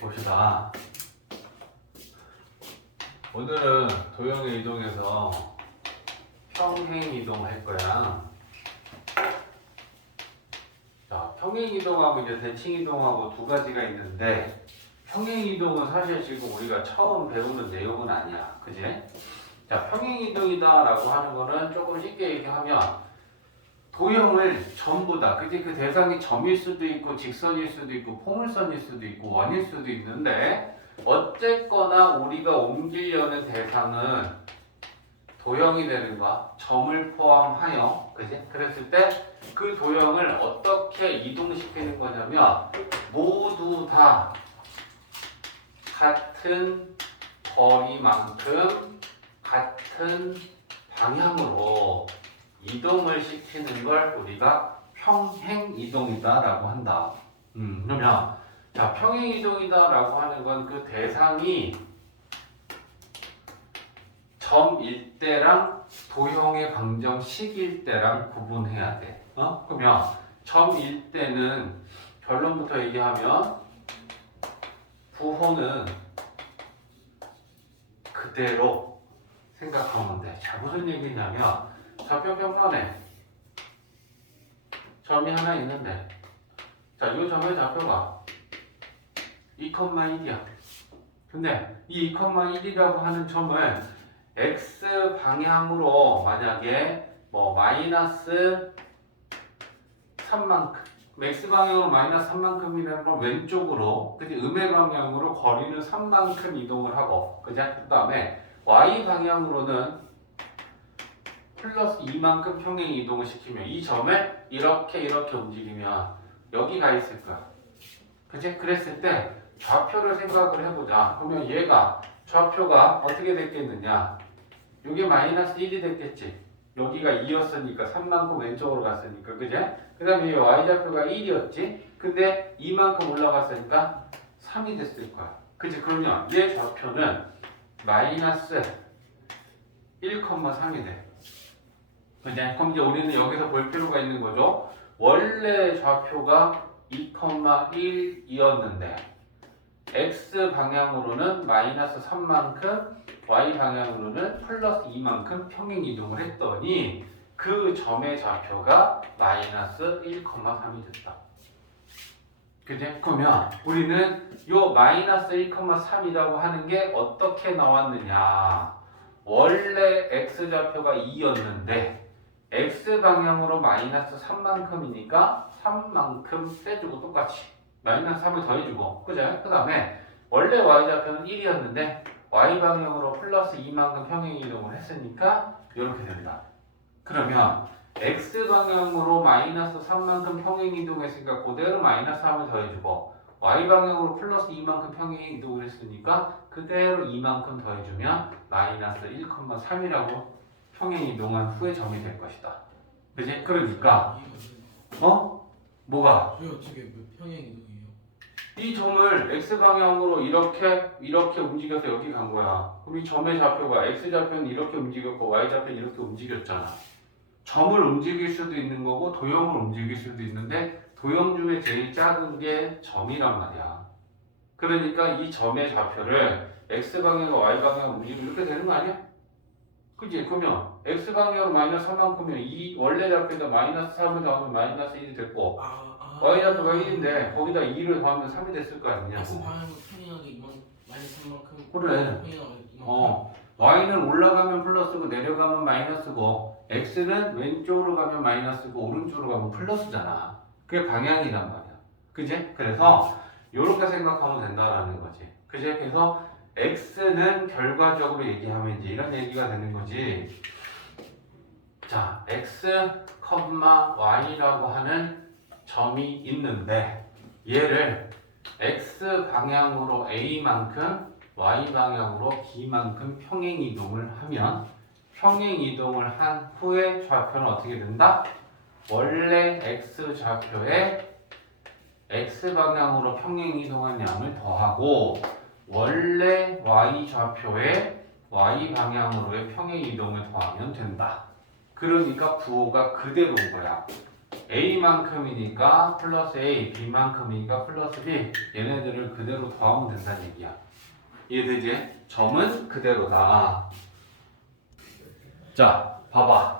봅시다. 오늘은 도형의 이동에서 평행 이동할 거야. 자, 평행 이동하고 이제 대칭 이동하고 두 가지가 있는데, 평행 이동은 사실 지금 우리가 처음 배우는 내용은 아니야. 그지? 자, 평행 이동이다라고 하는 거는 조금 쉽게 얘기하면 도형을 전부 다, 그지? 그 대상이 점일 수도 있고 직선일 수도 있고 포물선일 수도 있고 원일 수도 있는데, 어쨌거나 우리가 옮기려는 대상은 도형이 되는 거야. 점을 포함하여, 그지? 그랬을 때 그 도형을 어떻게 이동시키는 거냐면 모두 다 같은 거리만큼 같은 방향으로 이동을 시키는 걸 우리가 평행 이동이다라고 한다. 그러면 자, 평행 이동이다라고 하는 건 그 대상이 점일 때랑 도형의 방정 식일 때랑 구분해야 돼. 그러면 점일 때는 결론부터 얘기하면 부호는 그대로 생각하면 돼. 자, 무슨 얘기냐면 좌표 평면에 점이 하나 있는데, 자, 이 점의 좌표가 2,1이야. 근데 이 2,1이라고 하는 점을 x 방향으로 만약에 뭐 마이너스 3만큼, x 방향으로 마이너스 3만큼이라는 건 왼쪽으로, 그지? 음의 방향으로 거리는 3만큼 이동을 하고, 그지? 그 다음에 y 방향으로는 플러스 2만큼 평행 이동을 시키면 이 점을 이렇게 움직이면 여기가 있을 거야. 그치? 그랬을 때 좌표를 생각을 해보자. 그러면 얘가 좌표가 어떻게 됐겠느냐? 여기 마이너스 1이 됐겠지. 여기가 2였으니까 3만큼 왼쪽으로 갔으니까, 그제? 그 다음에 이 y좌표가 1이었지. 근데 2만큼 올라갔으니까 3이 됐을 거야. 그치? 그러면 얘 좌표는 마이너스 1,3이 돼. 그제? 그럼 이제 우리는 여기서 볼 필요가 있는 거죠. 원래 좌표가 2,1이었는데 x 방향으로는 마이너스 3만큼, y 방향으로는 플러스 2만큼 평행 이동을 했더니 그 점의 좌표가 마이너스 1,3이 됐다. 그지? 그러면 우리는 요 마이너스 1,3이라고 하는 게 어떻게 나왔느냐? 원래 x 좌표가 2였는데 x 방향으로 마이너스 3만큼이니까 3만큼 빼주고 똑같이 마이너스 3을 더해주고, 그죠? 그 다음에 원래 y좌표는 1이었는데 y 방향으로 플러스 2만큼 평행 이동을 했으니까 이렇게 된다. 그러면 x 방향으로 마이너스 3만큼 평행 이동했으니까 그대로 마이너스 3을 더해주고, y 방향으로 플러스 2만큼 평행 이동을 했으니까 그대로 2만큼 더해주면 마이너스 1,3이라고 평행 이동한 후의 점이 될 것이다. 그지? 그러니까 뭐가? 왜 어떻게 평행 이동이에요? 이 점을 x방향으로 이렇게 움직여서 여기 간 거야. 그럼 이 점의 좌표가 x좌표는 이렇게 움직였고 y좌표는 이렇게 움직였잖아. 점을 움직일 수도 있는 거고 도형을 움직일 수도 있는데 도형 중에 제일 작은 게 점이란 말이야. 그러니까 이 점의 좌표를 x방향과 y방향으로 움직이면 이렇게 되는 거 아니야? 그치? 그러면 x방향으로 마이너스 3만큼이면 이 원래 좌표에다 마이너스 3을 더하면 마이너스 1이 됐고 y좌표가 1인데 거기다 2를 더하면 3이 됐을 거 아니냐고. x 방향으로 평행하게 마이너스 3만큼 그래. y는 올라가면 플러스고 내려가면 마이너스고 x는 왼쪽으로 가면 마이너스고 오른쪽으로 가면 플러스잖아. 그게 방향이란 말이야. 그지? 그래서 이렇게 생각하면 된다라는 거지. 그지? 그래서 x는 결과적으로 얘기하면 이제 이런 얘기가 되는 거지. 자, x, y라고 하는 점이 있는데 얘를 x 방향으로 a만큼 y 방향으로 b만큼 평행 이동을 하면 평행 이동을 한 후에 좌표는 어떻게 된다? 원래 x 좌표에 x 방향으로 평행 이동한 양을 더하고 원래 y 좌표에 y 방향으로의 평행 이동을 더하면 된다. 그러니까 부호가 그대로인 거야. A만큼이니까 플러스 A, B만큼이니까 플러스 B. 얘네들을 그대로 더하면 된다는 얘기야. 이해되지? 점은 그대로다. 자, 봐봐.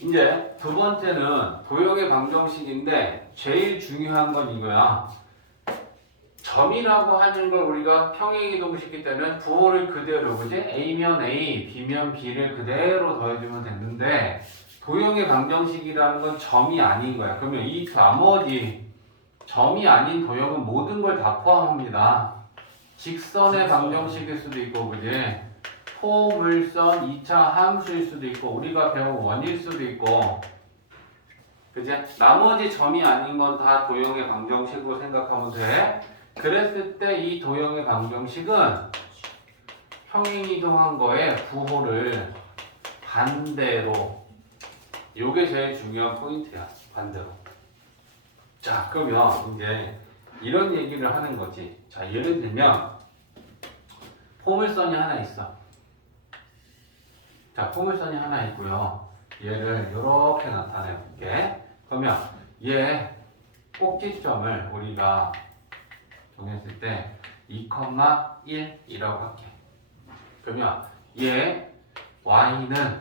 이제 두 번째는 도형의 방정식인데 제일 중요한 건 이거야. 점이라고 하는 걸 우리가 평행이동식일 때는 부호를 그대로, 그지? A면 A, B면 B를 그대로 더해주면 됐는데 도형의 방정식이라는 건 점이 아닌 거야. 그러면 이 나머지 점이 아닌 도형은 모든 걸 다 포함합니다. 직선의 방정식일 수도 있고, 그지? 포물선 2차 함수일 수도 있고, 우리가 배운 원일 수도 있고, 그지? 나머지 점이 아닌 건 다 도형의 방정식으로 생각하면 돼. 그랬을 때 이 도형의 방정식은 평행이동한 거에 부호를 반대로, 요게 제일 중요한 포인트야. 반대로. 자, 그러면 이제 이런 얘기를 하는 거지. 자, 예를 들면 포물선이 하나 있어. 자, 포물선이 하나 있고요. 얘를 이렇게 나타내 볼게. 그러면 얘 꼭지점을 우리가 정했을 때 2,1이라고 할게. 그러면 얘 y는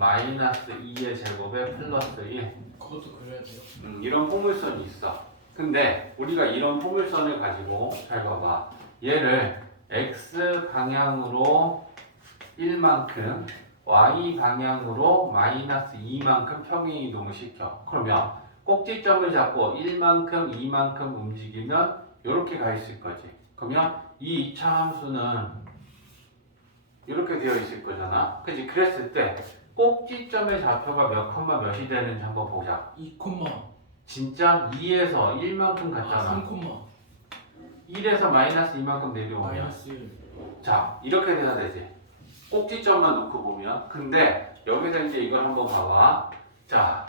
x-2의 제곱에 플러스 1. 그것도 그려야 돼요. 이런 포물선이 있어. 근데 우리가 이런 포물선을 가지고 잘 봐봐. 얘를 x 방향으로 1만큼, y 방향으로 마이너스 2만큼 평행이동을 시켜. 그러면 꼭지점을 잡고 1만큼, 2만큼 움직이면 이렇게 가 있을 거지. 그러면 이 2차 함수는 이렇게 되어 있을 거잖아. 그치? 그랬을 때 꼭지점의 좌표가 몇 콤마 몇이 되는지 한번 보자. 2, 진짜 2에서 1만큼 갔잖아. 3, 1에서 마이너스 2만큼 내려오면 마이너스 1. 자, 이렇게 돼야 되지. 꼭지점만 놓고 보면. 근데 여기서 이제 이걸 한번 봐봐. 자,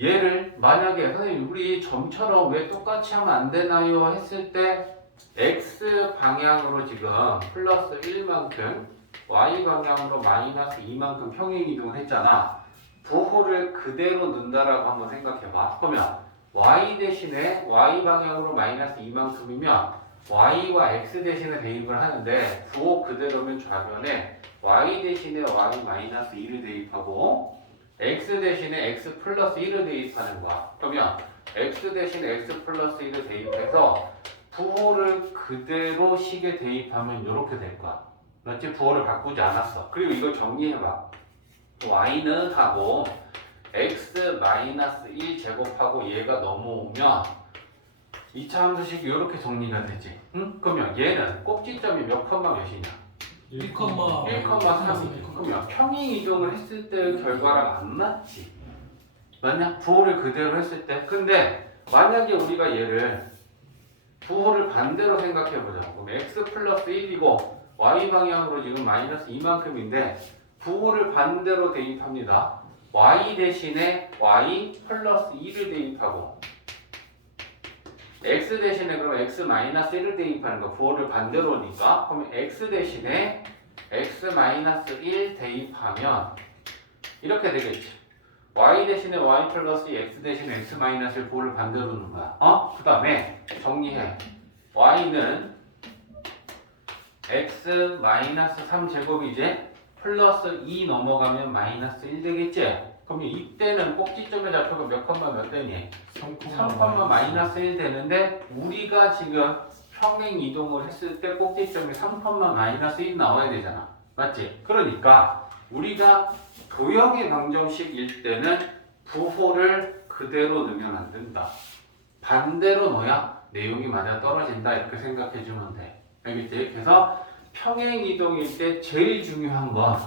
얘를 만약에 선생님 우리 점처럼 왜 똑같이 하면 안 되나요? 했을 때 x 방향으로 지금 플러스 1만큼, y 방향으로 마이너스 2만큼 평행이동을 했잖아. 부호를 그대로 넣는다라고 한번 생각해봐. 그러면 y 대신에 y 방향으로 마이너스 2만큼이면 y와 x 대신에 대입을 하는데 부호 그대로면 좌변에 y 대신에 y 마이너스 2를 대입하고 x 대신에 x 플러스 1을 대입하는 거야. 그러면 x 대신에 x 플러스 1을 대입해서 부호를 그대로 식에 대입하면 이렇게 될 거야. 맞지? 부호를 바꾸지 않았어. 그리고 이걸 정리해봐. y는 하고 x 마이너스 1 제곱하고 얘가 넘어오면 2차 함수식이 이렇게 정리가 되지. 응? 그러면 얘는 꼭지점이 몇 컴마 몇이냐? 1,3이지. 그러면 평행 이동을 했을 때의 결과랑 안 맞지. 맞냐? 부호를 그대로 했을 때. 근데 만약에 우리가 얘를 부호를 반대로 생각해보자. 그럼 x 플러스 1이고 y 방향으로 지금 마이너스 2만큼인데 부호를 반대로 대입합니다. y 대신에 y 플러스 2를 대입하고 x 대신에 그럼 x 마이너스 1을 대입하는 거 부호를 반대로니까 그러면 x 대신에 x 마이너스 1 대입하면 이렇게 되겠지. y 대신에 y 플러스 2, x 대신에 x 마이너스 1 부호를 반대로 놓는 거야. 그 다음에 정리해. y는 x 마이너스 3 제곱이지 플러스 2 넘어가면 마이너스 1 되겠지? 그러면 이때는 꼭지점의 좌표가 몇 컴마 몇 되니? 3 컴마 마이너스 1 되는데 우리가 지금 평행 이동을 했을 때 꼭지점이 3 컴마 마이너스 1 나와야 되잖아. 맞지? 그러니까 우리가 도형의 방정식일 때는 부호를 그대로 넣으면 안 된다. 반대로 넣어야 내용이 맞아 떨어진다. 이렇게 생각해 주면 돼. 알겠지? 그래서 평행 이동일 때 제일 중요한 건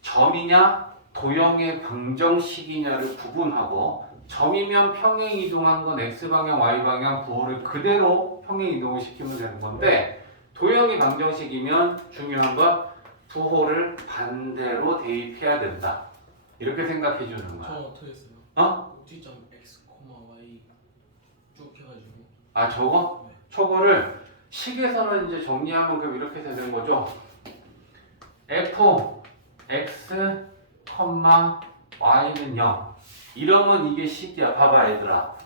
점이냐 도형의 방정식이냐를 구분하고 점이면 평행 이동한 건 x방향, y방향 부호를 그대로 평행 이동을 시키면 되는 건데 도형이 방정식이면 중요한 건 부호를 반대로 대입해야 된다. 이렇게 생각해 주는 거야. 저 어떻게 했어요? 꼭지점 x, y 쭉 해가지고. 아, 저거? 네. 저거를 식에서는 이제 정리하면 그럼 이렇게 되는 거죠. f, x, y는 0. 이러면 이게 식이야. 봐봐 얘들아.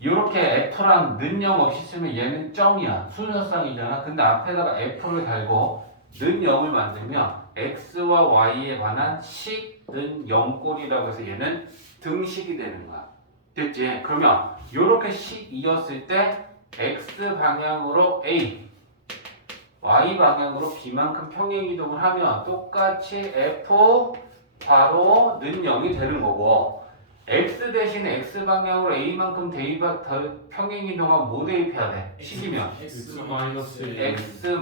이렇게 f랑 는 0 없이 쓰면 얘는 점이야. 순서상이잖아. 근데 앞에다가 f를 달고 는 0을 만들면 x와 y에 관한 식은 0꼴이라고 해서 얘는 등식이 되는 거야. 됐지? 그러면 이렇게 식이었을 때 x 방향으로 a, y 방향으로 b만큼 평행이동을 하면 똑같이 f 바로 는 0이 되는 거고, x 대신에 x 방향으로 a만큼 평행이동하면 뭐 대입해야 돼? 식이면 x x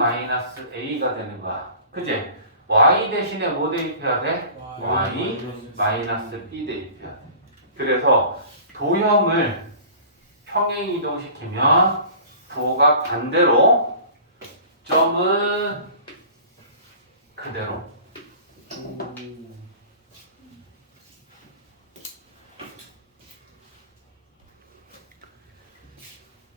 a가 되는 거야. 그치? y 대신에 뭐 대입해야 돼? y b 대입해야 돼. 그래서 도형을 평행이동시키면 도가 반대로, 점은 그대로.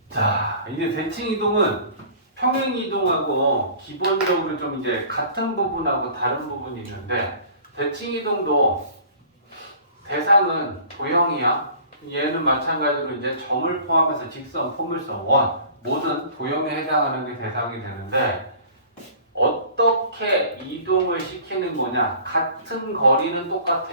자, 이제 대칭 이동은 평행 이동하고 기본적으로 좀 이제 같은 부분하고 다른 부분이 있는데, 대칭 이동도 대상은 도형이야. 얘는 마찬가지로 이제 점을 포함해서 직선, 포물선, 원 모든 도형에 해당하는 게 대상이 되는데, 어떻게 이동을 시키는 거냐? 같은 거리는 똑같아.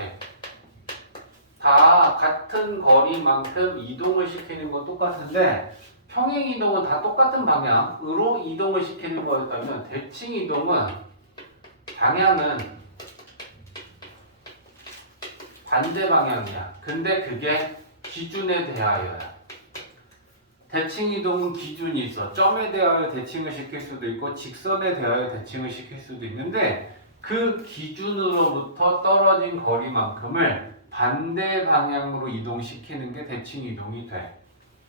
다 같은 거리만큼 이동을 시키는 건 똑같은데, 평행 이동은 다 똑같은 방향으로 이동을 시키는 거였다면, 대칭 이동은 방향은 반대 방향이야. 근데 그게 기준에 대하여야. 대칭 이동은 기준이 있어. 점에 대하여 대칭을 시킬 수도 있고 직선에 대하여 대칭을 시킬 수도 있는데, 그 기준으로부터 떨어진 거리만큼을 반대 방향으로 이동시키는 게 대칭 이동이 돼.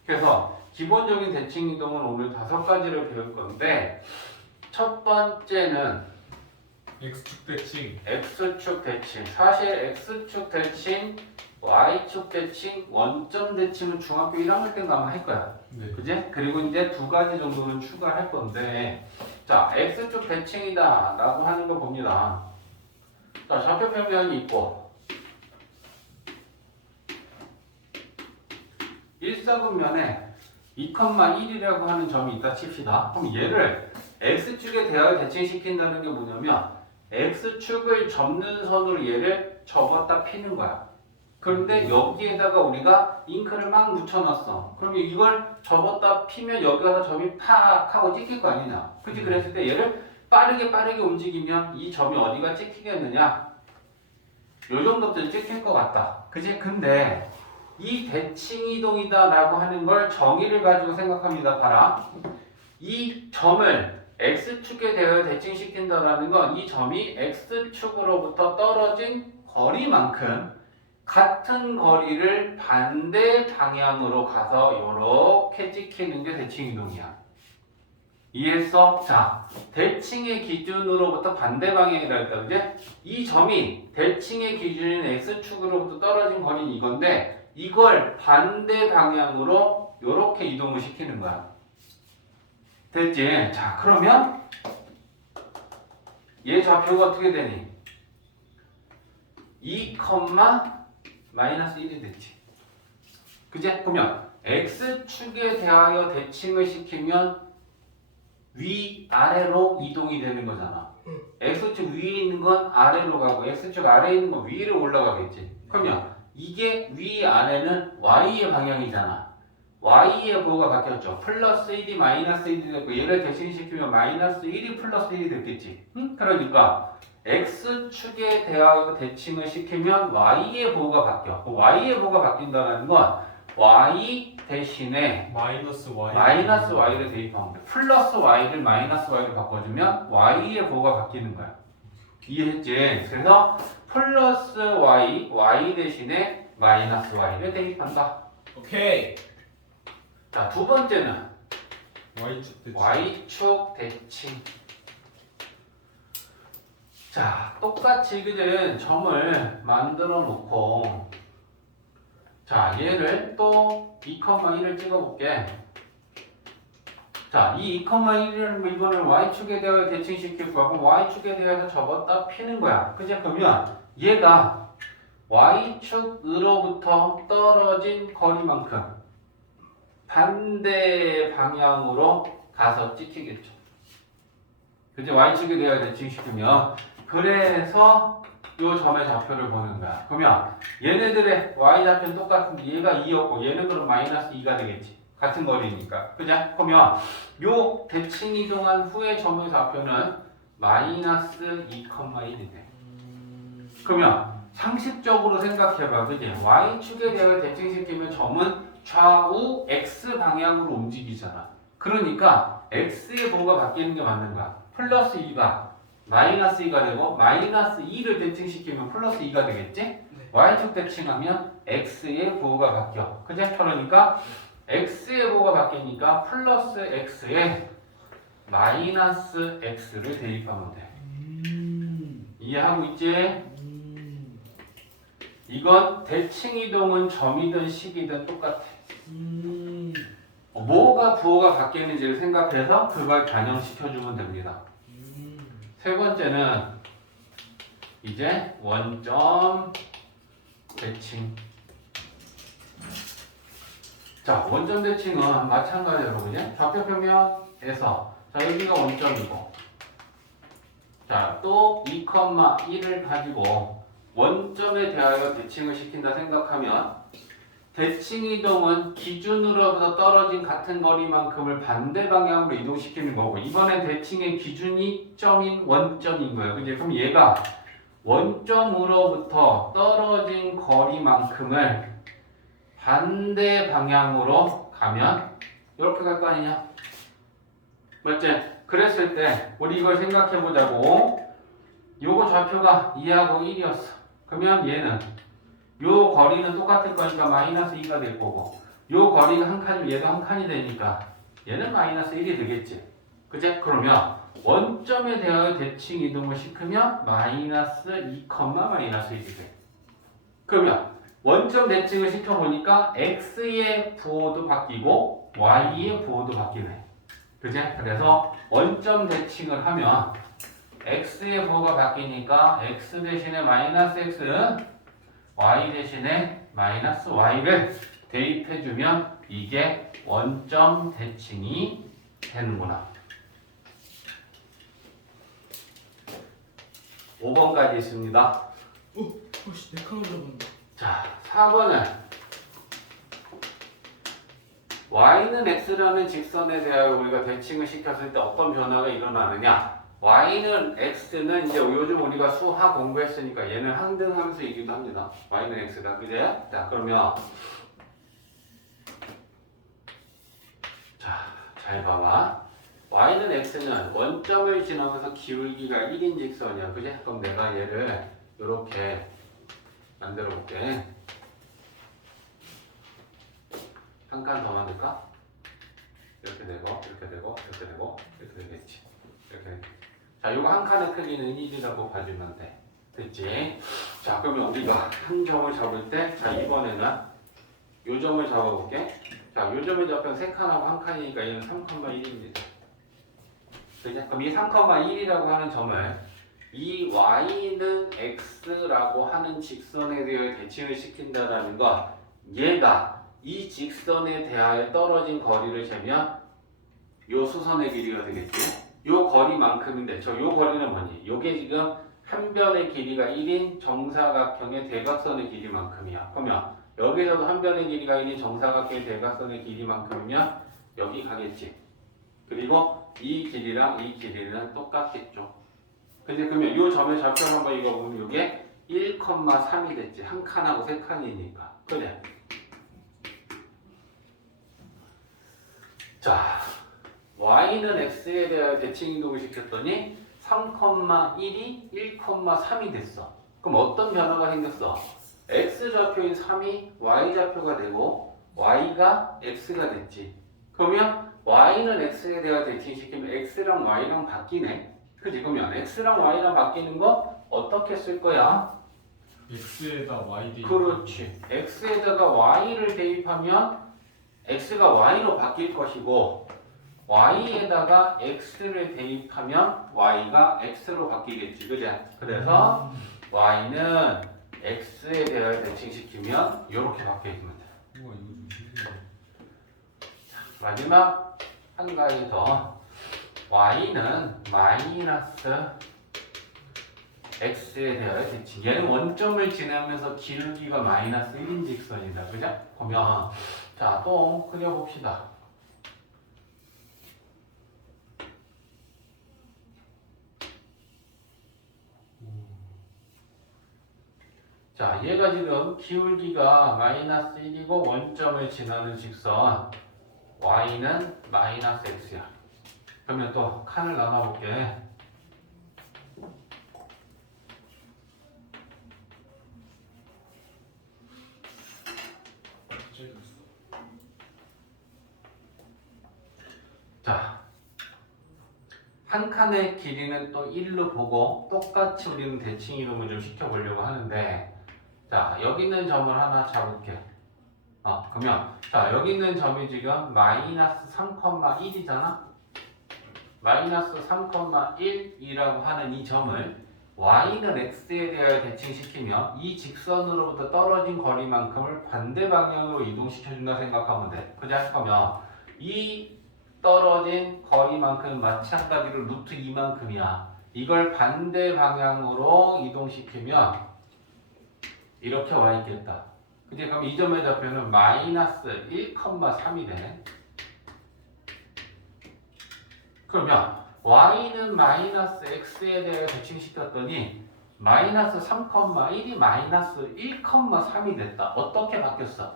그래서 기본적인 대칭 이동은 오늘 5가지를 배울 건데, 첫 번째는 X축 대칭. X축 대칭. 사실 X축 대칭, Y축 대칭, 원점 대칭은 중학교 1학년 때가 아마 할 거야. 네. 그지? 그리고 이제 2가지 정도는 추가할 건데, 자, X축 대칭이다 라고 하는 거 봅니다. 자, 좌표 평면이 있고 일사분면에 2,1이라고 하는 점이 있다 칩시다. 그럼 얘를 X축에 대하여 대칭시킨다는 게 뭐냐면, X축을 접는 선으로 얘를 접었다 피는 거야. 그런데 여기에다가 우리가 잉크를 막 묻혀놨어. 그럼 이걸 접었다 피면 여기 가서 점이 팍 하고 찍힐 거 아니냐. 그치? 그랬을 때 얘를 빠르게 움직이면 이 점이 어디가 찍히겠느냐? 요 정도쯤 찍힐 것 같다. 그치? 근데 이 대칭 이동이다 라고 하는 걸 정의를 가지고 생각합니다. 봐라. 이 점을 X축에 대하여 대칭시킨다라는 건 이 점이 X축으로부터 떨어진 거리만큼 같은 거리를 반대 방향으로 가서 이렇게 찍히는 게 대칭 이동이야. 이해했어? 자, 대칭의 기준으로부터 반대 방향이라 했다. 그지? 이 점이 대칭의 기준인 X축으로부터 떨어진 거리는 이건데, 이걸 반대 방향으로 이렇게 이동을 시키는 거야. 됐지? 자, 그러면 얘 좌표가 어떻게 되니? 2, 마이너스 1이 됐지. 그지? 그러면 X축에 대하여 대칭을 시키면 위아래로 이동이 되는 거잖아. X축 위에 있는 건 아래로 가고 X축 아래에 있는 건 위로 올라가겠지. 그러면 이게 위아래는 Y의 방향이잖아. Y의 부호가 바뀌었죠. 플러스 1이 마이너스 1이 됐고, 얘를 대칭시키면 마이너스 1이 플러스 1이 됐겠지. 그러니까 X축에 대하여 대칭을 시키면 Y의 부호가 바뀌어. Y의 부호가 바뀐다는 건 Y 대신에 마이너스 Y. 마이너스 Y를 대입하면 돼. 플러스 Y를 마이너스 Y로 바꿔주면 Y의 부호가 바뀌는 거야. 이해했지? 그래서 플러스 Y 대신에 마이너스 Y를 대입한다. 오케이. 자, 두 번째는 Y축 대칭. Y축 대칭. 자, 똑같이 그는 점을 만들어 놓고, 자, 얘를 또 2,1을 찍어볼게. 자, 이 2,1이라는 이거는 Y축에 대하여 대칭시킬 거야. 그럼 Y축에 대해서 접었다 피는 거야. 그죠? 그러면 얘가 y축으로부터 떨어진 거리만큼 반대 방향으로 가서 찍히겠죠. 그죠? y축에 대하여 대칭시키면 그래서 요 점의 좌표를 보는 거야. 그러면 얘네들의 y좌표는 똑같은데 얘가 2였고 얘는 그럼 마이너스 2가 되겠지. 같은 거리니까. 그죠? 그러면 요 대칭 이동한 후의 점의 좌표는 마이너스 2,1이네. 그러면 상식적으로 생각해봐. 그지? y축에 대하여 대칭시키면 점은 좌우 x 방향으로 움직이잖아. 그러니까 x의 부호가 바뀌는 게 맞는 거야. 플러스 2가 마이너스 2가 되고 마이너스 2를 대칭시키면 플러스 2가 되겠지? y축 대칭하면 x의 부호가 바뀌어. 그지? 그러니까 x의 부호가 바뀌니까 플러스 x에 마이너스 x를 대입하면 돼. 이해하고 있지? 이건 대칭 이동은 점이든 식이든 똑같아. 뭐가 부호가 바뀌는지를 생각해서 그걸 반영시켜주면 됩니다. 세 번째는 이제 원점 대칭. 자, 원점 대칭은 마찬가지로 그죠? 좌표 평면에서 자 여기가 원점이고 자 또 2,1을 가지고 원점에 대하여 대칭을 시킨다 생각하면 대칭 이동은 기준으로부터 떨어진 같은 거리만큼을 반대 방향으로 이동시키는 거고 이번엔 대칭의 기준이 점인 원점인 거예요. 그죠? 그럼 얘가 원점으로부터 떨어진 거리만큼을 반대 방향으로 가면 이렇게 갈 거 아니냐? 맞지? 그랬을 때 우리 이걸 생각해 보자고. 요거 좌표가 2하고 1이었어. 그러면 얘는 요 거리는 똑같을 거니까 마이너스 2가 될 거고 요 거리가 한 칸이면 얘도 한 칸이 되니까 얘는 마이너스 1이 되겠지. 그치? 그러면 원점에 대하여 대칭 이동을 시키면 마이너스 2, 마이너스 1이 돼. 그러면 원점 대칭을 시켜보니까 x의 부호도 바뀌고 y의 부호도 바뀌네. 그치? 그래서 원점 대칭을 하면 x의 부호가 바뀌니까 x 대신에 마이너스 x, y 대신에 마이너스 y를 대입해주면 이게 원점 대칭이 되는구나. 5번까지 있습니다. 혹시 내 칸으로 잡았나? 자, 4번은 y는 x라는 직선에 대하여 우리가 대칭을 시켰을 때 어떤 변화가 일어나느냐? y는 x는 이제 요즘 우리가 수학 공부했으니까 얘는 항등함수이기도 합니다. y는 x다. 그제? 자, 그러면 자, 잘 봐봐. y는 x는 원점을 지나면서 기울기가 1인 직선이야. 그제? 그럼 내가 얘를 이렇게 만들어 볼게. 한 칸 더 만들까? 이렇게 되고, 이렇게 되고, 이렇게 되고, 이렇게 되겠지. 이렇게 되겠지. 자, 요거 한 칸의 크기는 1이라고 봐주면 돼. 됐지? 자, 그러면 우리가 한 점을 잡을 때, 자, 이번에는 요 점을 잡아볼게. 자, 요 점을 잡으면 3칸하고 한 칸이니까 얘는 3,1입니다. 그죠? 그럼 이 3,1이라고 하는 점을 이 y는 x라고 하는 직선에 대해 대칭을 시킨다라는 건 얘가 이 직선에 대하여 떨어진 거리를 재면 요 수선의 길이가 되겠지. 요 거리만큼인데 요 거리는 뭐니? 요게 지금 한 변의 길이가 1인 정사각형의 대각선의 길이만큼이야. 그러면 여기서도 한 변의 길이가 1인 정사각형의 대각선의 길이만큼이면 여기 가겠지. 그리고 이 길이랑 이 길이는 똑같겠죠. 근데 그러면 요 점의 좌표를 한번 읽어보면 요게 1,3이 됐지. 한 칸하고 세 칸이니까. 그래. 자, y는 x에 대하여 대칭 이동을 시켰더니 3,1이 1,3이 됐어. 그럼 어떤 변화가 생겼어? x 좌표인 3이 y 좌표가 되고 y가 x가 됐지. 그러면 y는 x에 대하여 대칭시키면 x랑 y랑 바뀌네. 그치? 그러면 x랑 y랑 바뀌는 거 어떻게 쓸 거야? x에다 y 대입. 그렇지. x에다가 y를 대입하면 x가 y로 바뀔 것이고 y에다가 x를 대입하면 y가 x로 바뀌겠지. 그죠? 그래서 y는 x에 대하여 대칭시키면 이렇게 바뀌어지면 돼. 우와 이거 좀 신기해. 마지막 한 가지 더. y는 마이너스 x에 대하여 대칭. 얘는 원점을 지나면서 기울기가 마이너스 1인 직선이다. 그죠? 그러면 자, 또 그려봅시다. 자, 얘가 지금 기울기가 마이너스 1이고 원점을 지나는 직선 y는 마이너스 x야. 그러면 또 칸을 나눠볼게. 제가 있어. 자, 한 칸의 길이는 또 1로 보고 똑같이 우리는 대칭 이동을 좀 시켜보려고 하는데, 자, 여기 있는 점을 하나 잡을게. 그러면 자, 여기 있는 점이 지금 마이너스 3,1이잖아. 마이너스 3,1이라고 하는 이 점을 y는 x에 대하여 대칭시키면 이 직선으로부터 떨어진 거리만큼을 반대 방향으로 이동시켜준다 생각하면 돼. 그지? 그러면 이 떨어진 거리만큼 마찬가지로 루트 2만큼이야. 이걸 반대 방향으로 이동시키면 이렇게 와 있겠다. 그치? 그럼 이 점의 좌표는 마이너스 1,3이 되네. 그러면 y는 마이너스 x에 대해 대칭시켰더니 마이너스 3,1이 마이너스 1,3이 됐다. 어떻게 바뀌었어?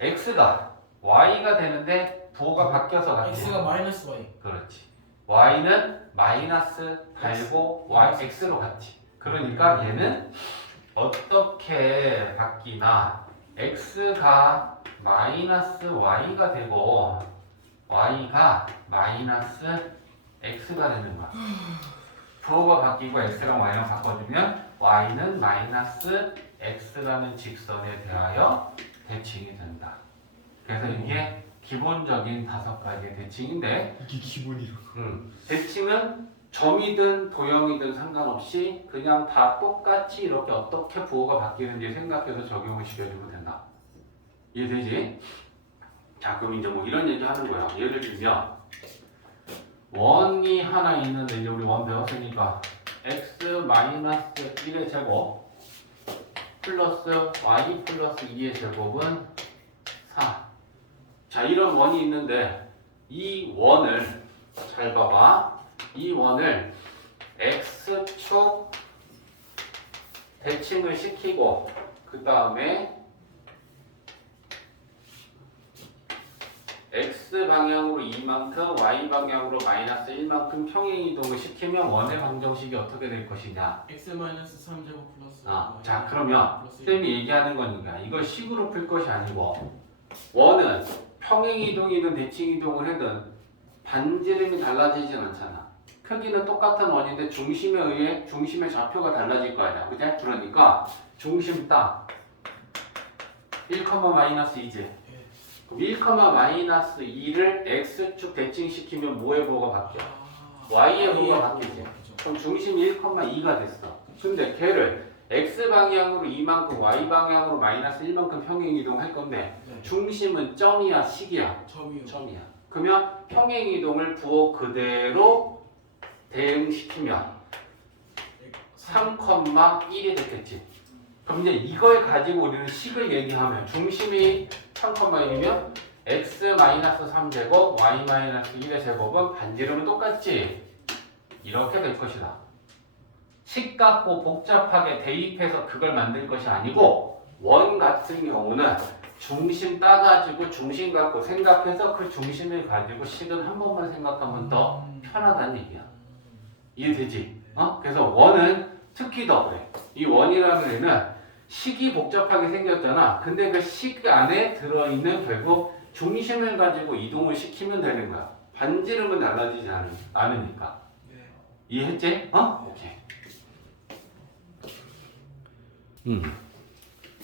x가 y가 되는데 부호가 바뀌어서 같아. x가 마이너스 y. 그렇지. y는 마이너스 달고 x로 같지. 그러니까 얘는 어떻게 바뀌나? x가 마이너스 y가 되고 y가 마이너스 x가 되는 거야. 부호가 바뀌고 x랑 y랑 바꿔주면 y는 마이너스 x라는 직선에 대하여 대칭이 된다. 그래서 이게 기본적인 5가지의 대칭인데, 이게 기본이라고. 대칭은 점이든 도형이든 상관없이 그냥 다 똑같이 이렇게 어떻게 부호가 바뀌는지 생각해서 적용을 시켜주면 된다. 이해되지? 자, 그럼 이제 뭐 이런 얘기 하는 거야. 예를 들면 원이 하나 있는데, 이제 우리 원 배웠으니까 x-1의 제곱 플러스 y 플러스 2의 제곱은 4. 자, 이런 원이 있는데 이 원을 잘 봐봐. 이 원을 x축 대칭을 시키고 그 다음에 x 방향으로 2만큼 y 방향으로 마이너스 1만큼 평행 이동을 시키면 원의 방정식이 어떻게 될 것이냐. x 마이너스 3제곱 플러스 자, 그러면 쌤이 얘기하는 거니까 이걸 식으로 풀 것이 아니고, 원은 평행 이동이든 대칭 이동을 하든 반지름이 달라지진 않잖아. 크기는 똑같은 원인데 중심에 의해 중심의 좌표가 달라질 거 아니야. 그지? 그러니까 중심 딱 1, 마이너스 2지. 그럼 1, 마이너스 2를 x축 대칭시키면 뭐의 부호가 바뀌어? y의 부호가 바뀌지. 그럼 중심이 1, 2가 됐어. 근데 걔를 x 방향으로 2만큼, y 방향으로 마이너스 1만큼 평행 이동할 건데 중심은 점이야, 식이야? 점이요. 점이야. 그러면 평행 이동을 부호 그대로 대응시키면 3,1이 됐겠지. 그럼 이제 이걸 가지고 우리는 식을 얘기하면 중심이 3,1이면 x-3제곱 y-1의 제곱은 반지름은 똑같지. 이렇게 될 것이다. 식 갖고 복잡하게 대입해서 그걸 만들 것이 아니고, 원 같은 경우는 중심 따가지고 중심 갖고 생각해서 그 중심을 가지고 식은 한 번만 생각하면 더 편하다는 얘기야. 이해되지? 그래서 원은 특히 더 그래. 이 원이라는 애는 식이 복잡하게 생겼잖아. 근데 그 식 안에 들어있는 결국 중심을 가지고 이동을 시키면 되는 거야. 반지름은 달라지지 않으니까. 네. 이해했지? 오케이.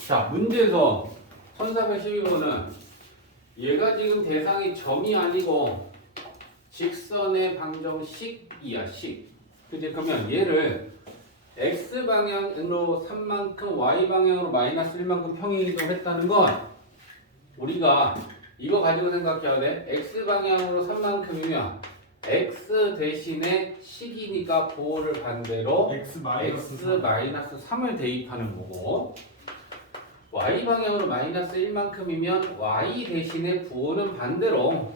자, 문제에서 1412번은 얘가 지금 대상이 점이 아니고 직선의 방정식이야, 식. 그치? 그러면 얘를 x 방향으로 3만큼 y 방향으로 마이너스 1만큼 평행 이동했다는 건 우리가 이거 가지고 생각해야 돼. x 방향으로 3만큼이면 x 대신에 식이니까 부호를 반대로 x x 마이너스 3을 대입하는 거고, y 방향으로 마이너스 1만큼이면 y 대신에 부호는 반대로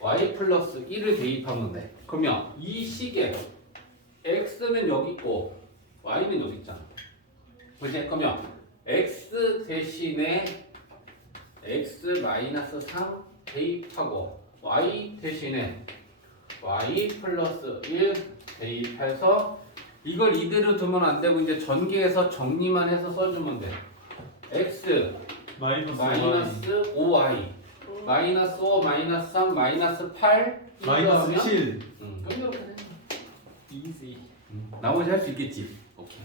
y 플러스 1을 대입하면 돼. 그러면 이 식에 x는 여기 있고 y는 여기 있잖아. 그렇지? 그러면 x 대신에 x 마이너스 3 대입하고 y 대신에 y 플러스 1 대입해서 이걸 이대로 두면 안 되고 이제 전개해서 정리만 해서 써주면 돼. x 마이너스 마이너스 5y 마이너스 5 마이너스 3 마이너스 8 마이너스 7 그럼 이렇게 돼. 이지. 나머지 할 수 있겠지. 오케이.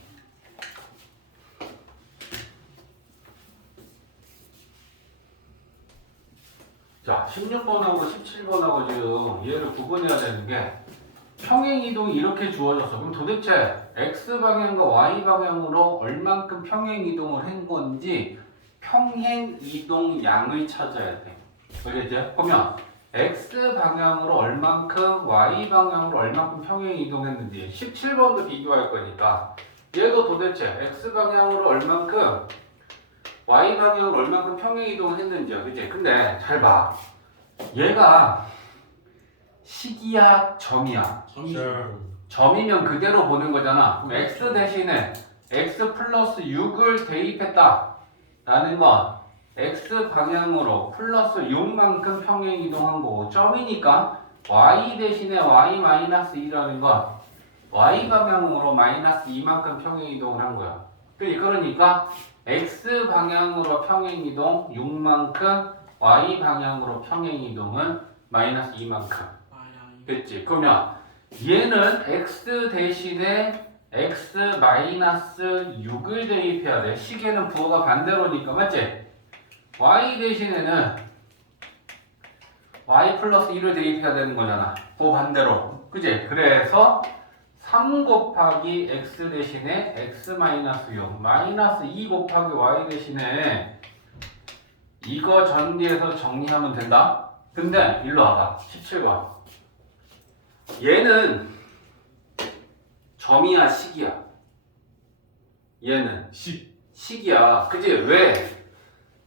자, 16번하고 17번하고 지금 얘를 구분해야 되는 게 평행 이동이 이렇게 주어졌어. 그럼 도대체 x 방향과 y 방향으로 얼만큼 평행 이동을 한 건지 평행 이동 양을 찾아야 돼. 알겠지? 그러면 x 방향으로 얼만큼, y 방향으로 얼만큼 평행 이동했는지 17번도 비교할 거니까 얘도 도대체 x 방향으로 얼만큼, y 방향으로 얼만큼 평행 이동을 했는지야, 그치? 근데 잘 봐. 얘가 식이야, 점이야? 점이면 그대로 보는 거잖아. 그럼 x 대신에 x 플러스 6을 대입했다 라는 건 x 방향으로 플러스 6만큼 평행 이동한 거고, 점이니까 y 대신에 y 마이너스 2라는 건 y 방향으로 마이너스 2만큼 평행 이동을 한 거야. 그러니까 x 방향으로 평행 이동 6만큼, y 방향으로 평행 이동은 마이너스 2만큼. 됐지? 그러면 얘는 x 대신에 x 마이너스 6을 대입해야 돼. 식에는 부호가 반대로니까, 맞지? y 대신에는 y 플러스 1을 대입해야 되는 거잖아. 부호 반대로. 그지? 그래서 3 곱하기 x 대신에 x 마이너스 6 마이너스 2 곱하기 y 대신에 이거 전개해서 정리하면 된다. 근데 일로 와봐. 17번. 얘는 점이야, 식이야? 얘는 식이야. 그지? 왜?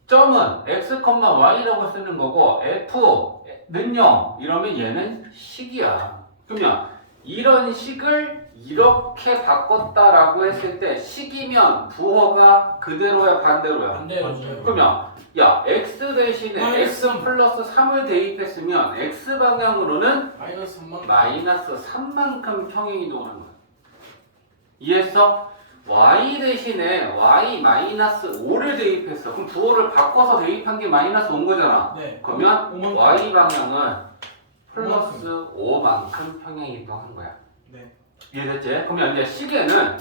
점은 x, y라고 쓰는 거고 f는 0 이러면 얘는 식이야. 그러면 이런 식을 이렇게 바꿨다라고 했을 때 식이면 부호가 그대로야, 반대로야? 반대로. 그러면 야, x 대신에 마이너스 x 플러스 3을 대입했으면 x 방향으로는 마이너스 3만. 마이너스 3만큼 평행 이동을 한 거야. 이해했어? y 대신에 y 마이너스 5를 대입했어. 그럼 부호를 바꿔서 대입한 게 마이너스 5인 거잖아. 네. 그러면 5만큼. y 방향은 플러스 5만큼 평행 이동한 거야. 네. 이해됐지? 그러면 이제 식에는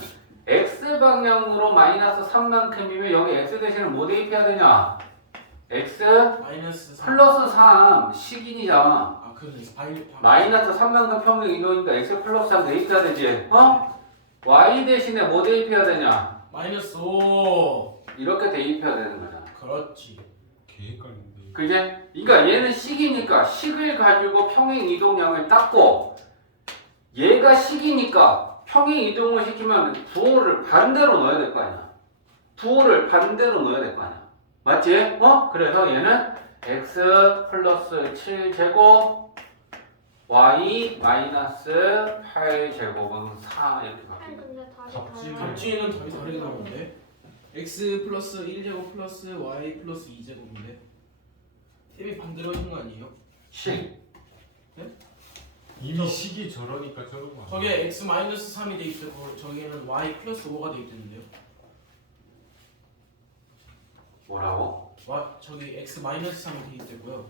x 방향으로 마이너스 3만큼이면 여기 x 대신에 뭐 대입해야 되냐? x 마이너스 3. 플러스 3 식인이잖아. 아, 그래서 마이너스 3만큼 평행 이동이니까 x 플러스 3 대입해야 되지. 어? y 대신에 뭐 대입해야 되냐? 마이너스 5. 이렇게 대입해야 되는 거잖아. 그렇지. 개 헷갈린데. 그게? 그러니까 얘는 식이니까 식을 가지고 평행 이동량을 땄고, 얘가 식이니까 평행 이동을 시키면 부호를 반대로 넣어야 될 거 아니야. 부호를 반대로 넣어야 될 거 아니야. 맞지? 어? 그래서 얘는 x 플러스 7제곱 y 마이너스 8제곱은 4 이렇게 아니 바뀌는 거야. 근데 다시 답지는 달라. 답지는 답이 다르게 나오는데 x 플러스 1제곱 플러스 y 플러스 2제곱인데 탭이 반대로 하신 거 아니에요? 식. 이미 식이 저러니까 저런 거 아니야? 저게 x 마이너스 3이 돼 있고 저기에는 y 플러스 5가 돼 있는데요. 뭐라고? 저기 x 마이너스 3이 돼 있고요.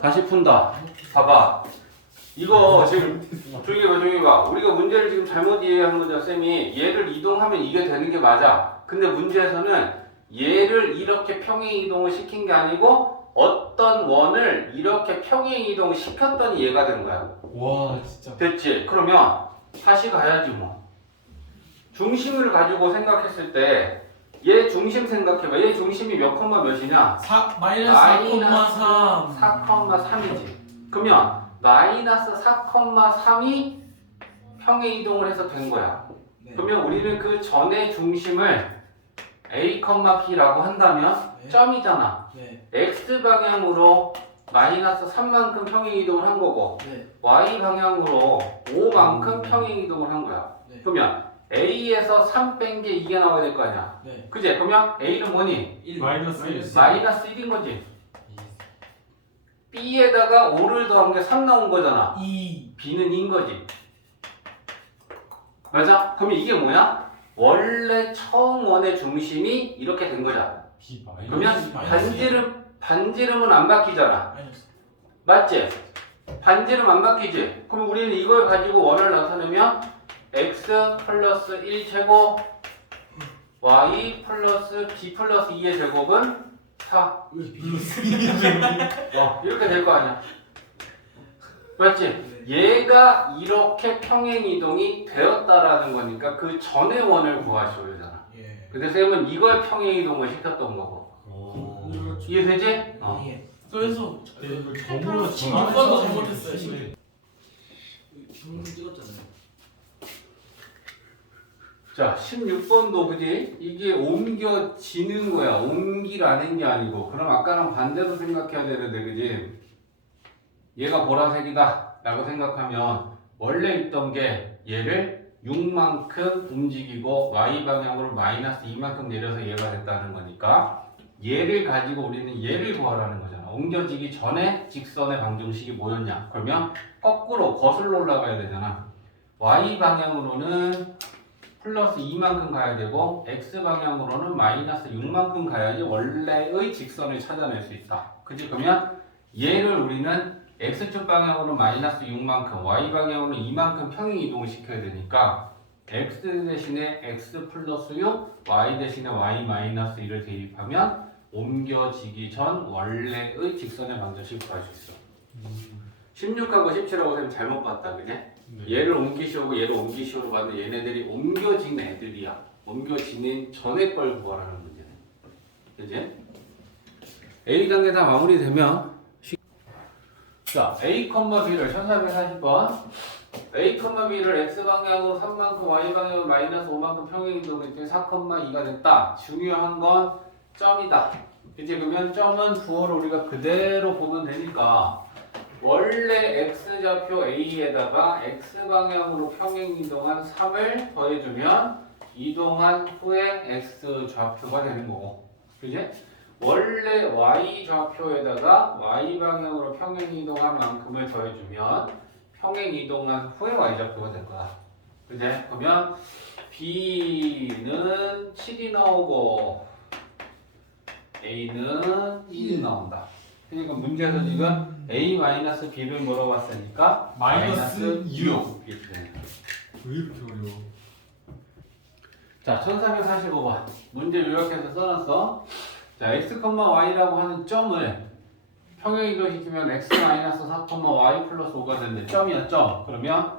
다시 푼다. 봐봐. 이거 지금 조용히 봐. 우리가 문제를 지금 잘못 이해한 거죠, 쌤이. 얘를 이동하면 이게 되는 게 맞아. 근데 문제에서는 얘를 이렇게 평행 이동을 시킨 게 아니고 어떤 원을 이렇게 평행 이동을 시켰더니 얘가 된 거야. 와 진짜. 됐지? 그러면 다시 가야지 뭐. 중심을 가지고 생각했을 때 얘 중심 생각해봐. 얘 중심이 몇 컴마 몇이냐? 마이너스 4,3 4,3이지. 그러면 마이너스 4,3이 평행 이동을 해서 된 거야. 네. 그러면 우리는 그 전의 중심을 A, B라고 한다면 네. 점이잖아. 네. X 방향으로 마이너스 3만큼 평행 이동을 한 거고 네. Y 방향으로 5만큼 평행 이동을 한 거야. 네. 그러면 A에서 3 뺀 게 이게 나와야 될 거 아니야. 네. 그지? 그러면 A는 뭐니? 1 마이너스 마이너스 1인 거지. B에다가 5를 더한 게 3 나온 거잖아. 2 B는 2인 거지. 맞아? 그럼 이게 뭐야? 원래 처음 원의 중심이 이렇게 된 거잖아. B 마이너스. 그러면 마이너스 반지름은 안 바뀌잖아. 마이너스 맞지? 반지름 안 바뀌지? 그럼 우리는 이걸 가지고 원을 나타내면 x 플러스 1제곱 y 플러스 b 플러스 2의 제곱은 4 이렇게 될 거 아니야. 맞지? 얘가 이렇게 평행 이동이 되었다라는 거니까 그 전의 원을 구하시오 이러잖아. 예. 근데 쌤은 이걸 평행 이동을 시켰던 거고. 오. 이해되지? 그래서 네, 이거 점으로 16번도 잘못했어요. 동영 찍었잖아요. 자, 16번도 그지? 이게 옮겨지는 거야. 옮기라는 게 아니고. 그럼 아까랑 반대로 생각해야 되는데, 그지? 얘가 보라색이다 라고 생각하면 원래 있던 게 얘를 6만큼 움직이고 Y방향으로 마이너스 2만큼 내려서 얘가 됐다는 거니까 얘를 가지고 우리는 얘를 구하라는 거잖아. 옮겨지기 전에 직선의 방정식이 뭐였냐? 그러면 거꾸로 거슬러 올라가야 되잖아. Y방향으로는 플러스 2만큼 가야 되고 X방향으로는 마이너스 6만큼 가야지 원래의 직선을 찾아낼 수 있다. 그치? 그러면 얘를 우리는 X축 방향으로 마이너스 6만큼 Y방향으로 2만큼 평행 이동을 시켜야 되니까 X 대신에 X 플러스 6 Y 대신에 Y 마이너스 1을 대입하면 옮겨지기 전 원래의 직선의 방정식을 구할 수 있어. 16하고 17하고 쌤 잘못 봤다 그지? 얘를 옮기시오고 얘를 옮기시오로 봤는데 얘네들이 옮겨진 애들이야. 옮겨지는 전에 걸 구하라는 문제네. 그지? A 단계 다 마무리되면 자, A, B를 1440번 A, B를 X방향으로 3만큼 Y방향으로 마이너스 5만큼 평행이동했더니 4,2가 됐다. 중요한 건 점이다. 이제 그러면 점은 부호를 우리가 그대로 보면 되니까 원래 X좌표 A에다가 X방향으로 평행이동한 3을 더해주면 이동한 후에 X좌표가 되는 거고 그지? 원래 Y좌표에다가 Y방향으로 평행이동한 만큼을 더해주면 평행이동한 후에 Y좌표가 될 거야. 그제? 그러면 B는 7이 나오고 A는 1이 나온다. 그러니까 문제에서 지금 A-B를 물어봤으니까 마이너스 6. 이렇게 되네. 왜 이렇게 어려워? 자, 1345번. 문제 요약해서 써놨어. 자, x, y라고 하는 점을 평행이동시키면 x-4, y 플러스 5가 되는데 점이야, 점. 그러면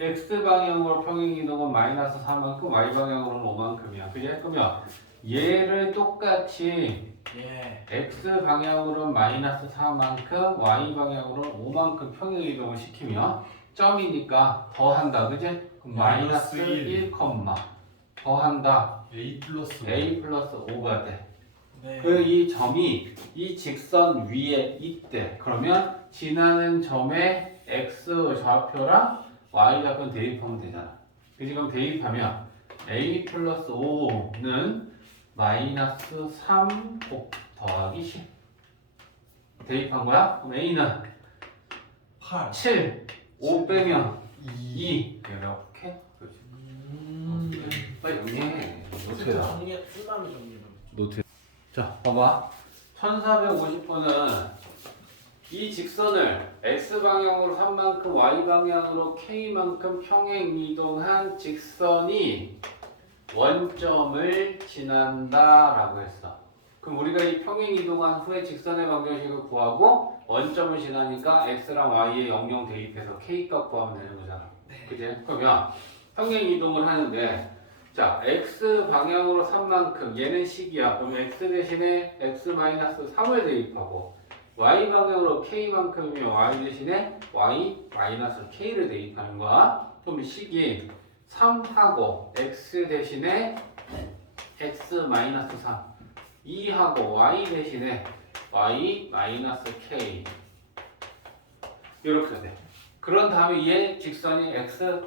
x방향으로 평행이동은 마이너스 4만큼, y방향으로는 5만큼이야. 그지? 그러면 얘를 똑같이 예. x방향으로는 마이너스 4만큼, y방향으로는 5만큼 평행이동을 시키면 점이니까 더한다. 그지? 그럼 마이너스 1, 더한다. A 플러스 a 플러스 5가 돼. 네. 그 이 점이 이 직선 위에 있대. 그러면 지나는 점에 x 좌표랑 y 좌표는 대입하면 되잖아. 그지? 그럼 대입하면 a 플러스 5는 마이너스 3 더하기 10 대입한 거야? 그럼 a는 8 7 5 빼면 2 2 이렇게. 그렇지. 빨리 정리해. 어떻게 나? 정리 끝나면 정리. 노트. 자, 봐봐. 1450번은 이 직선을 X방향으로 3만큼, Y방향으로 K만큼 평행 이동한 직선이 원점을 지난다 라고 했어. 그럼 우리가 이 평행 이동한 후에 직선의 방정식을 구하고 원점을 지나니까 X랑 Y에 00 대입해서 K값 구하면 되는 거잖아. 그지? 그러면 평행 이동을 하는데 자 x 방향으로 3만큼 얘는 식이야. 그럼 x 대신에 x-3을 대입하고 y 방향으로 k만큼이면 y 대신에 y-k를 대입하는 거야. 그럼 식이 3하고 x 대신에 x-3 2하고 y 대신에 y-k 이렇게 돼. 그런 다음에 얘 직선이 x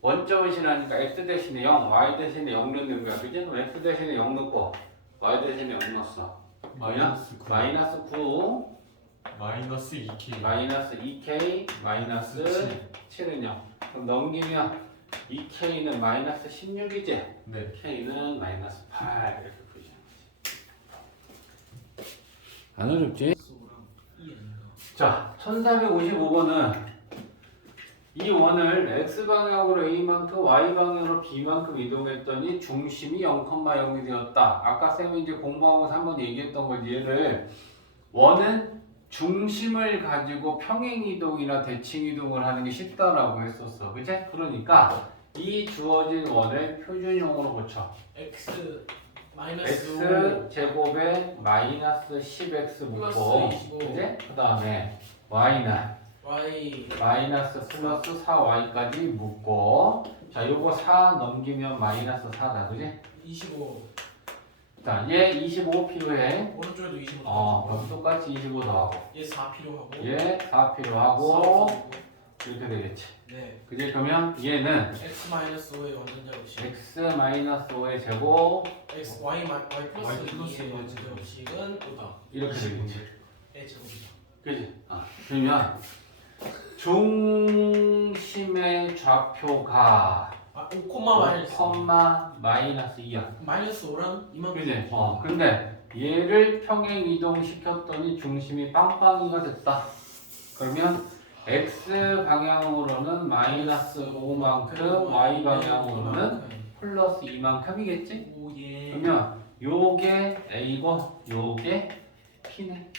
원점을 지나니까 x 대신에 0, y 대신에 0 넣는 거야. 그지? 그럼 x 대신에 0 넣고 y 대신에 0 넣었어. 마이너스 9 마이너스 9, 마이너스 2K 마이너스 2k, 마이너스 7은 0. 그럼 넘기면 2k는 마이너스 16이지? 네. k는 마이너스 8 이렇게 표시하는 거지. 안 어렵지? 소랑 이 아닌가? 자, 1455번은 이 원을 x방향으로 a만큼 y방향으로 b만큼 이동했더니 중심이 0,0이 되었다. 아까 쌤이 이제 공부하면서 한번 얘기했던 거지. 얘를 원은 중심을 가지고 평행이동이나 대칭이동을 하는 게 쉽다라고 했었어. 그치? 그러니까 이 주어진 원을 표준용으로 고쳐. x 마이너스 x 제곱에 마이너스 10x 묶고 플러스 25. 그치? 그 다음에 y는 5 y 마이너스 플러스 4y까지 묶고 자 요거 4 넘기면 마이너스 4다 그지? 25 자 얘 25 필요해. 오른쪽에도 25 그럼 똑같이 25 더하고 얘 4 필요하고 얘 4 필요하고 이렇게 되겠지. 네 그지? 그러면 얘는 x 마이너스 5의 완전 제곱식 x 마이너스 5의 제곱 x y 플러스 y 플러스 2의 2의 완전 제곱식은 5다 이렇게 되겠지. 의 제곱이다 그지? 그러면 중심의 좌표가 5 마이너스 2야. 마이너스 5랑 이만큼 그지? 근데 얘를 평행 이동시켰더니 중심이 빵빵이가 됐다. 그러면 x 방향으로는 마이너스 5만큼, y 방향으로는 플러스 2만큼이겠지? 오예 그러면 요게 a고 요게 p네.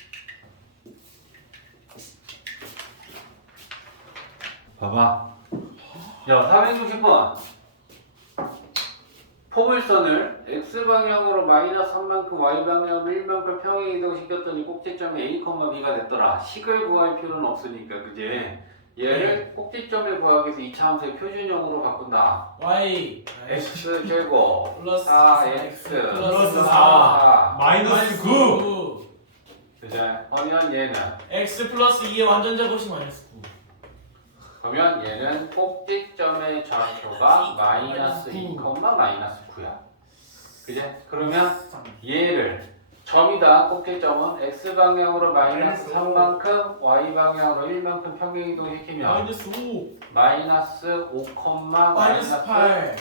봐봐. 야, 460번. 포물선을 x방향으로 마이너스 3만큼 y방향으로 1만큼 평행 이동시켰더니 꼭지점이 a, b가 됐더라. 식을 구할 필요는 없으니까 그지? 얘를 꼭지점을 구하기 위해서 이차함수의 표준형으로 바꾼다. y x제곱 플러스 4x 플러스 4 마이너스 9 그죠? 그러면 얘는 x 플러스 2의 완전 제곱식 마이너스 9 그러면 얘는 꼭지점의 좌표가 마이너스 2, 마이너스 9야. 그제? 그러면 얘를 점이다. 꼭지점은 x방향으로 마이너스 3만큼 y방향으로 1만큼 평행이동시키면 마이너스 5 마이너스 5, 마이너스 8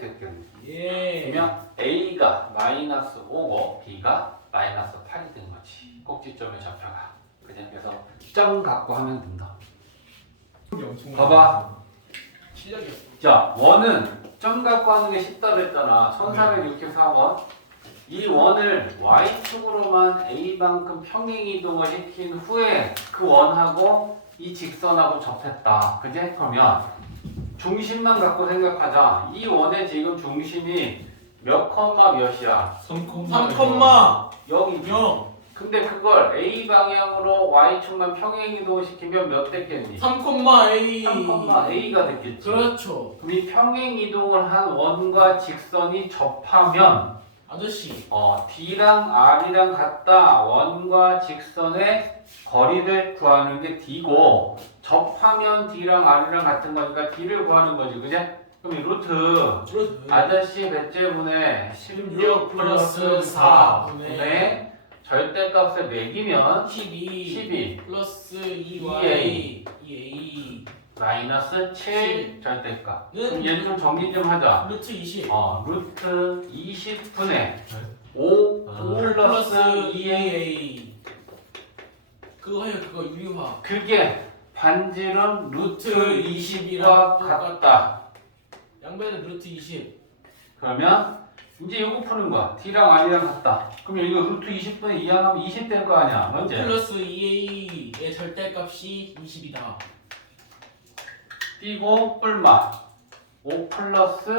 됐겠네. 예 그러면 a가 마이너스 5고 b가 마이너스 8이 된 거지. 꼭지점의 좌표가. 그죠? 그래서 점 갖고 하면 된다. 봐봐. 실력이었어 자, 원은 점 갖고 하는 게 쉽다 그랬잖아. 1364번. 이 원을 y축으로만 a만큼 평행이동을 시킨 후에 그 원하고 이 직선하고 접했다. 그제? 그러면 중심만 갖고 생각하자. 이 원의 지금 중심이 몇 컴마 몇이야? 3 0이지. 0 근데 그걸 a 방향으로 y축만 평행이동을 시키면 몇 됐겠니? 3 a 3,a가 됐겠지. 그렇죠 그럼 이 평행이동을 한 원과 직선이 접하면 아저씨 D랑 R이랑 같다. 원과 직선의 거리를 구하는 게 D고 접하면 D랑 R이랑 같은 거니까 D를 구하는 거지. 그제? 그럼 이 루트 아저씨 배째분의 16 플러스 4분의 절대값을 매기면 12 플러스 2a 2a 마이너스 7 절대값. 는 그럼 얘 좀 정리 좀 하자. 루트 20 루트 20분의 5 플러스 2a. 그거 해요 그거 유리화 그게 반지름 루트 루트 20과 20이랑 같다. 양변은 루트 20 그러면 이제 이거 푸는 거야. D랑 R이랑 같다. 그러면 이거 루트 20분의 2 하면 20 될 거 아니야. 언제? 플러스 2a의 절대값이 20이다 B고 뿔마 5 플러스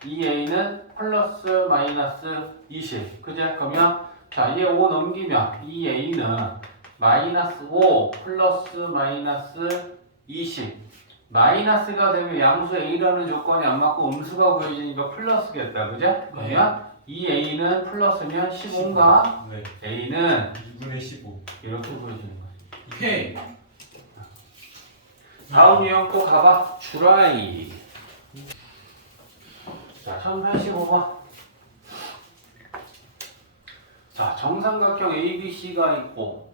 2A는 플러스 마이너스 20. 그제? 그러면 자, 얘 5 넘기면 2A는 마이너스 5 플러스 마이너스 20. 마이너스가 되면 양수 A라는 조건이 안 맞고 음수가 구해지니까 플러스겠다. 그제? 그러면 2A는 플러스면 15인가? 네. A는 2분의 15. 이렇게 구해지는 거야. 오케이. 다음 유형 또 가봐. 주라이. 자, 1085번. 자, 정삼각형 ABC가 있고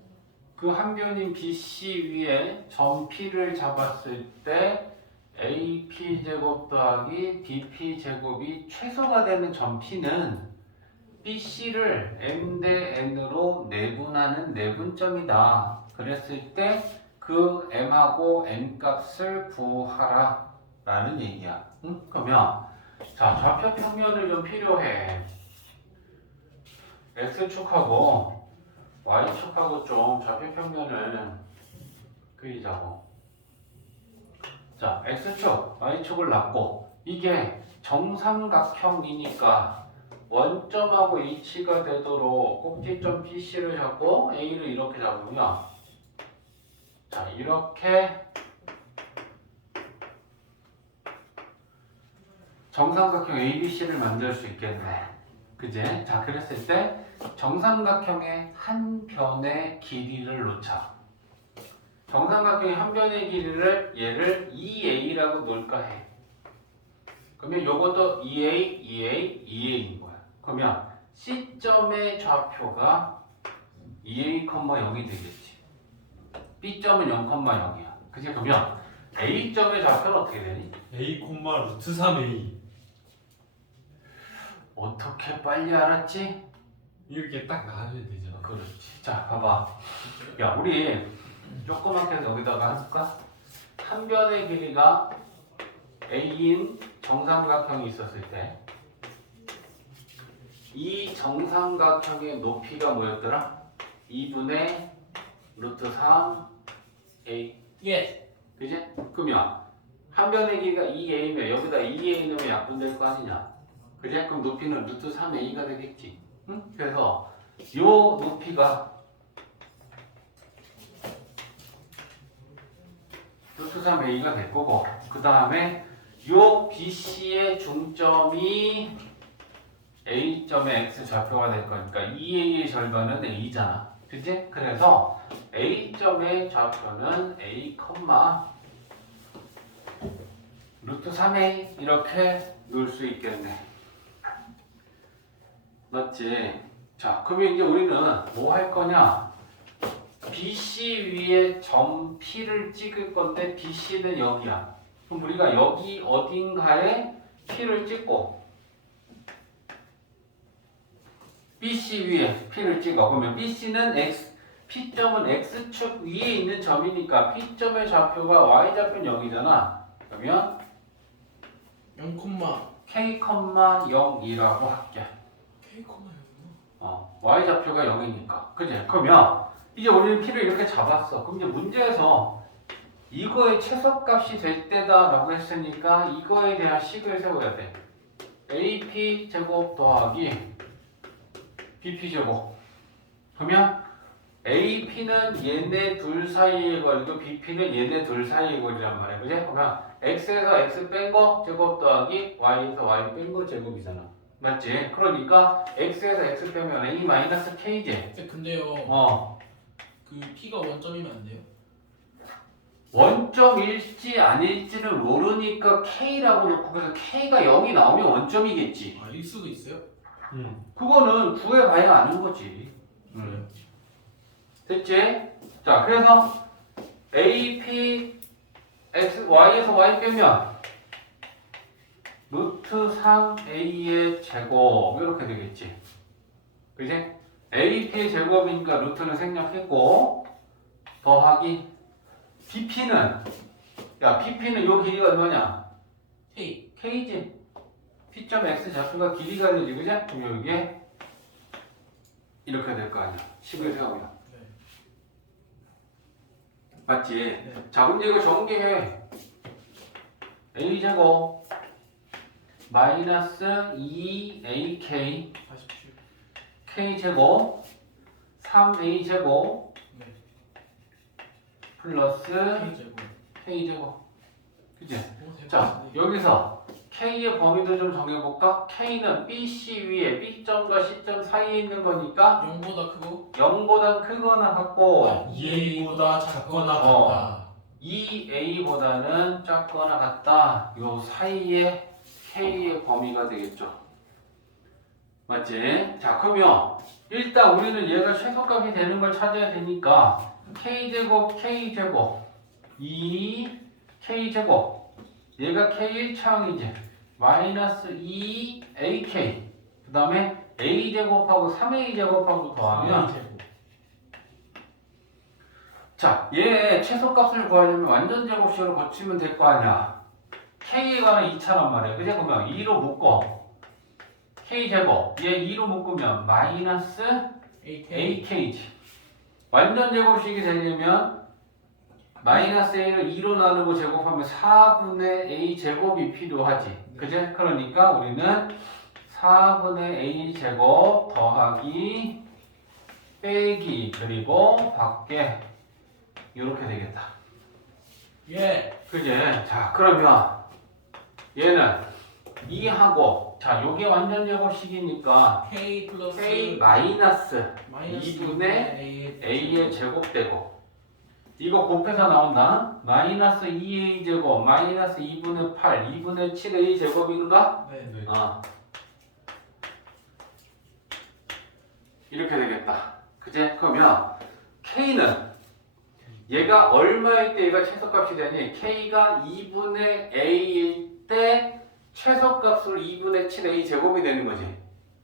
그 한 변인 BC 위에 점 P를 잡았을 때 AP제곱 더하기 BP제곱이 최소가 되는 점 P는 BC를 M 대 N으로 내분하는 내분점이다. 그랬을 때 그 M하고 N 값을 구하라 라는 얘기야. 응? 그러면 자, 좌표 평면을 좀 필요해. X축하고 Y축하고 좀 좌표 평면을 그리자고. 자, X축, Y축을 놨고 이게 정삼각형이니까 원점하고 H가 되도록 꼭지점 BC를 잡고 A를 이렇게 잡으면 자, 이렇게 정삼각형 ABC를 만들 수 있겠네. 그제? 자, 그랬을 때 정삼각형의 한 변의 길이를 놓자. 정삼각형의 한 변의 길이를 얘를 2A라고 놓을까 해. 그러면 요것도 2A, 2A, 2A인 거야. 그러면 C점의 좌표가 2A, 0이 되겠지. B점은 0,0이야. 그치? 그러면 A점의 좌표는 어떻게 되니? A, 루트 3A. 어떻게 빨리 알았지? 이렇게 딱 나와야 되잖아. 그렇지. 자, 봐봐. 야, 우리 조그맣게 해서 여기다가 해볼까? 한 변의 길이가 A인 정삼각형이 있었을 때 이 정삼각형의 높이가 뭐였더라? 2분의 루트 3A. 예. 그지? 그러면 한 변의 길이가 2A면 여기다 2A 넣으면 약분될 거 아니냐? 그지? 그럼 높이는 루트 3A가 되겠지. 응? 그래서 요 높이가 루트 3A가 될 거고 그 다음에 요 BC의 중점이 A점의 X 좌표가 될 거니까 2A의 절반은 A잖아. 그치? 그래서 A점의 좌표는 A, 루트 3A 이렇게 놓을 수 있겠네. 맞지? 자, 그러면 이제 우리는 뭐 할 거냐? BC 위에 점 P를 찍을 건데 BC는 여기야. 그럼 우리가 여기 어딘가에 P를 찍고 BC 위에 P를 찍어. 그러면 BC는 P점은 X축 위에 있는 점이니까 P점의 좌표가 Y좌표는 0이잖아. 그러면 0, K,0이라고 할게. K, 0. Y좌표가 0이니까. 그지? 그러면 이제 우리는 P를 이렇게 잡았어. 그럼 이제 문제에서 이거의 최소값이 될 때다라고 했으니까 이거에 대한 식을 세워야 돼. AP 제곱 더하기 BP 제곱. 그러면 AP는 얘네 둘 사이의 거리고 BP는 얘네 둘 사이의 거리란 말이야. 그지? 그러면 X에서 X 뺀 거 제곱 더하기 Y에서 Y 뺀 거 제곱이잖아. 맞지? 그러니까 X에서 X 빼면 A 마이너스 K지? 근데요. 그 P가 원점이면 안 돼요? 원점일지 아닐지를 모르니까 K라고 놓고 그래서 K가 0이 나오면 원점이겠지. 아, 일 수도 있어요? 그거는 구해봐야 아는 거지. 됐지? 자, 그래서 AP X, Y에서 Y 빼면 루트 3A의 제곱 이렇게 되겠지. 그지? AP의 제곱이니까 루트는 생략했고 더하기 BP는 BP는 요 길이가 얼마냐? K. K지. P점 X 좌표가 길이가 되지, 그지? 그럼 여기에 이렇게 될 거 아니야. 식을 세우면. 맞지? 네. 자, 근데 이거 전개해. a제곱 마이너스 2ak 47. k제곱 3a제곱 네. 플러스 K제곱. k제곱. 그치? 될것 자, 같은데. 여기서 k의 범위도 좀 정해볼까? k는 bc 위에 b점과 c점 사이에 있는 거니까 0보다 크고 0보다 크거나 같고 2A보다 작거나 어. 같다. 2a보다는 작거나 같다. 요 사이에 k의 범위가 되겠죠. 맞지? 자, 그러면 일단 우리는 얘가 최소값이 되는 걸 찾아야 되니까 k제곱 k제곱 2k제곱 얘가 k1차항이지. 마이너스 2ak 그 다음에 a제곱하고 3a제곱하고 더하면 A제곱. 자, 얘 최소값을 구하려면 완전 제곱식으로 고치면 될 거 아니야. k에 관한 2차란 말이야. 그제? 그러면 2로 묶어. k제곱. 얘 2로 묶으면 마이너스 AK. ak지. 완전 제곱식이 되려면 마이너스 a를 2로 나누고 제곱하면 4분의 a 제곱이 필요하지. 그제? 그러니까 우리는 4분의 a 제곱 더하기 빼기 그리고 밖에 이렇게 되겠다. 예. 그제? 자, 그러면 얘는 2하고 자, 요게 완전 제곱식이니까 K 플러스 k 마이너스 마이너스 2분의 a의 제곱되고 이거 곱해서 나온다. 마이너스 2a 제곱 마이너스 2분의 8 2분의 7a 제곱인가? 네. 네. 아 이렇게 되겠다. 그제? 그러면 k는 얘가 얼마일 때 얘가 최소값이 되니? k가 2분의 a일 때 최소값으로 2분의 7a 제곱이 되는 거지.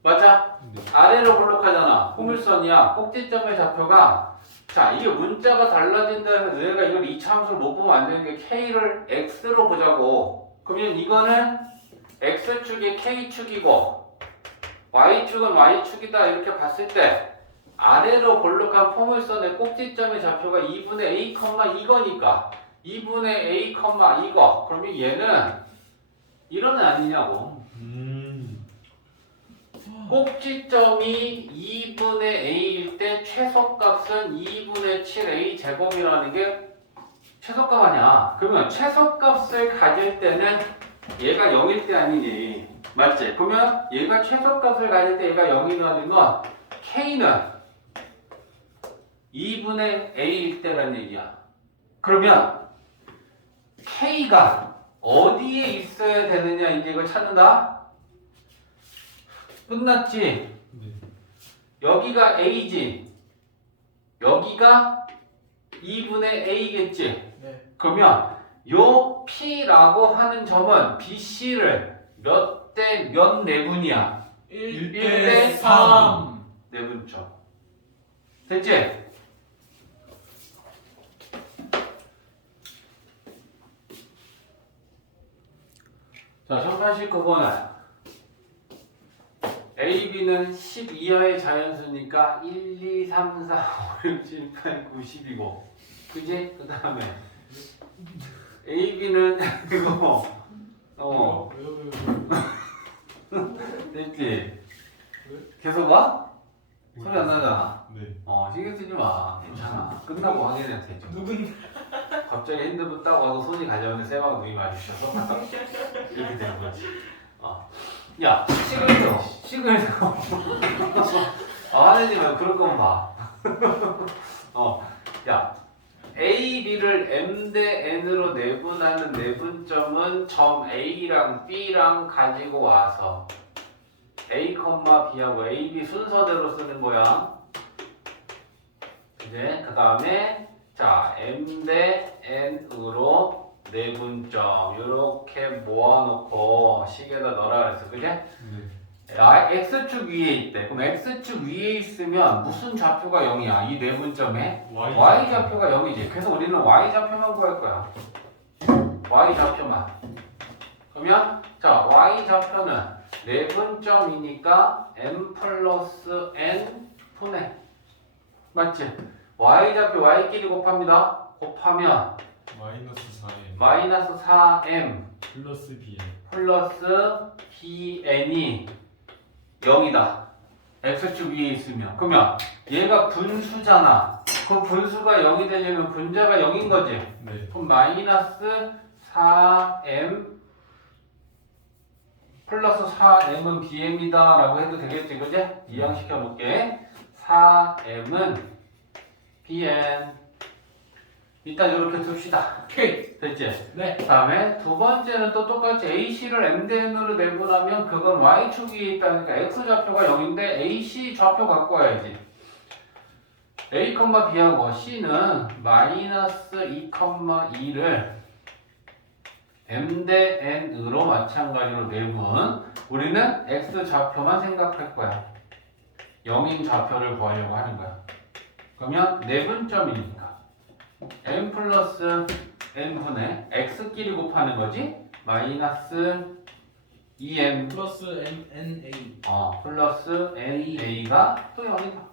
맞아? 네. 아래로 볼록하잖아. 포물선이야. 꼭지점의 좌표가 자, 이게 문자가 달라진다 해서 내가 이걸 이차함수를 못 보면 안 되는 게 k를 x로 보자고. 그러면 이거는 x축이 k축이고 y축은 y축이다 이렇게 봤을 때 아래로 볼록한 포물선의 꼭지점의 좌표가 2분의 a, 이거니까 2분의 a, 이거. 그러면 얘는 이런 애 아니냐고. 꼭지점이 2분의 a일 때 최소값은 2분의 7a 제곱이라는 게 최소값 아니야. 그러면 최소값을 가질 때는 얘가 0일 때 아니니. 맞지? 그러면 얘가 최소값을 가질 때 얘가 0이라는 건 k는 2분의 a일 때라는 얘기야. 그러면 k가 어디에 있어야 되느냐 이제 이걸 찾는다. 끝났지? 네. 여기가 a지. 여기가 2분의 a겠지. 네. 그러면 요 p라고 하는 점은 bc를 몇 대 몇 내분이야? 1대 3. 내분점. 됐지? 자, 1089번은 A, B는 10 이하의 자연수니까 1, 2, 3, 4, 5, 6, 7, 8, 9, 10이고 그지? 그 다음에 A, B는 이거 됐지? 계속 봐? 소리 안 나잖아. 네. 신경 쓰지 마. 괜찮아. 끝나고 확인해도 되죠. 누군? 갑자기 핸드폰 딱 와서 손이 가져오는데 쌤하고 눈이 마주쳐서 이렇게 되는 거지. 야, 식을 줘. 화내지 말고 그럴 거면 봐. 야, A, B를 M 대 N으로 내분하는 내분점은 점 A랑 B랑 가지고 와서 A, B하고 A, B 순서대로 쓰는 거야. 이제 그 다음에 자 M 대 N으로 내분점 이렇게 모아놓고 식에다 넣으라 그랬어. 그지? 네. X축 위에 있대. 그럼 X축 위에 있으면 무슨 좌표가 0이야? 이 내분점에 Y좌표가 0이지. 그래서 우리는 Y좌표만 구할 거야. Y좌표만. 그러면 자 Y좌표는 내분점이니까 M 플러스 N 분의 맞지? Y좌표 Y끼리 곱합니다. 곱하면 마이너스 4m 마이너스 4m 플러스 bm 플러스 bn이 0이다. x축 위에 있으면. 그러면 얘가 분수잖아. 그 분수가 0이 되려면 분자가 0인 거지. 네. 그럼 마이너스 4m 플러스 4m은 bm이다 라고 해도 되겠지, 그지? 이항시켜 볼게. 4m은 bm. 일단 이렇게 둡시다. 오케이. 됐지? 네. 그 다음에 두 번째는 또 똑같이 AC를 MDN으로 내분하면 그건 Y축이 있다니까 X좌표가 0인데 AC 좌표 갖고 와야지. A, B하고 C는 마이너스 2,2를 M 대 N으로 마찬가지로 내분. 우리는 X좌표만 생각할 거야. 0인 좌표를 구하려고 하는 거야. 그러면 내분점이니까 M 플러스 n분의 x끼리 곱하는 거지. 마이너스 2m 플러스 NA. 플러스 na가 또 0이다.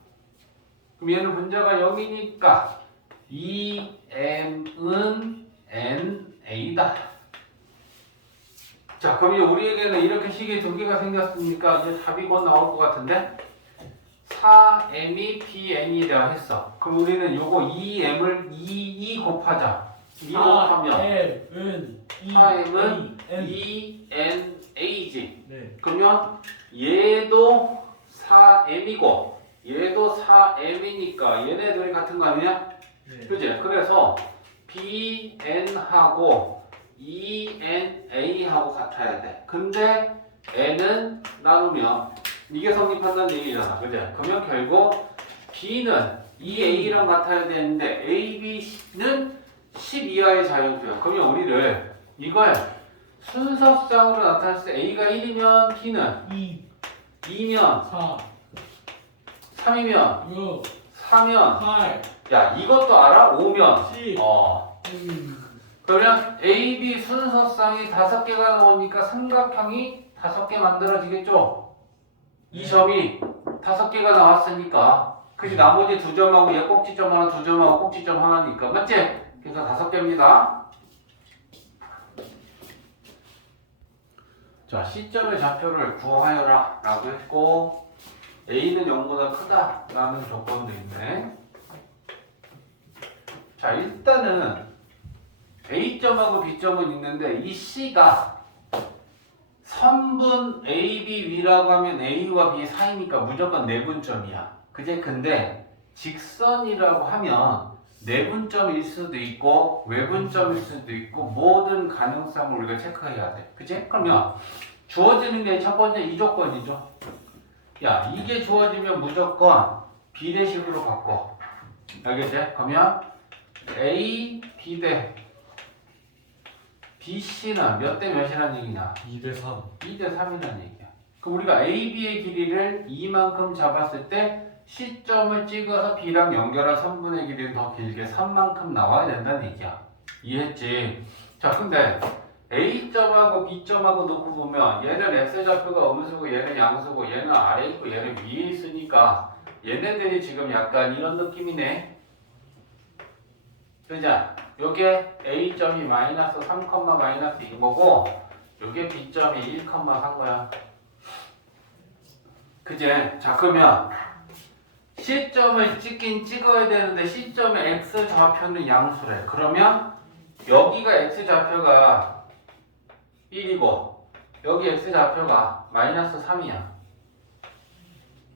그럼 얘는 분자가 0이니까 2m은 na다. 자, 그럼 이제 우리에게는 이렇게 식이 두 개가 생겼으니까 이제 답이 곧 나올 것 같은데 4m이 bn이라 했어. 그럼 우리는 요거 2m을 2 곱하자. 2 곱하면 M은 4m은 N. 2na지. 네. 그러면 얘도 4m이고 얘도 4m이니까 얘네들이 같은 거 아니냐? 네. 그지? 그래서 bn하고 2na하고 같아야 돼. 근데 n은 나누면 이게 성립한다는 얘기잖아. 그지? 그러면 결국 b는 2a랑 같아야 되는데 a, b는 10 이하의 자연수야. 그러면 우리를 이걸 순서상으로 나타냈을 때 a가 1이면 b는 2, 2면 4, 3이면 6, 4면 8, 야 이것도 알아? 5면 10. 그러면 A, B 순서상이 5개가 나오니까 삼각형이 5개 만들어지겠죠? 이 점이 5개가 나왔으니까 그지? 나머지 2점하고 얘 꼭지점 하나, 2점하고 꼭지점 하나니까 맞지? 그래서 5개입니다. 자, C점의 좌표를 구하여라 라고 했고 A는 0보다 크다 라는 조건도 있네. 자, 일단은 A점하고 B점은 있는데 이 C가 선분 A, B 위라고 하면 A와 B 사이니까 무조건 내분점이야. 그제? 근데 직선이라고 하면 내분점일 수도 있고 외분점일 수도 있고 모든 가능성을 우리가 체크해야 돼. 그치? 그러면 주어지는 게 첫 번째 이 조건이죠. 야, 이게 주어지면 무조건 비례식으로 바꿔. 알겠지? 그러면 A, B 대 BC는 몇 대 몇이라는 얘기냐? 2대 3 2대 3이라는 얘기야. 그럼 우리가 A, B의 길이를 이만큼 잡았을 때 C점을 찍어서 B랑 연결한 선분의 길이는 더 길게 3만큼 나와야 된다는 얘기야. 이해했지? 자, 근데 A점하고 B점하고 놓고 보면 얘는 X좌표가 음수고 얘는 양수고 얘는 아래에 있고 얘는 위에 있으니까 얘네들이 지금 약간 이런 느낌이네. 그죠? 요게 A점이 마이너스 3, 마이너스 2인 거고 요게 B점이 1, 3 거야. 그제? 자, 그러면 C점을 찍긴 찍어야 되는데 C점의 X좌표는 양수래. 그러면 여기가 X좌표가 1이고 여기 X좌표가 마이너스 3이야.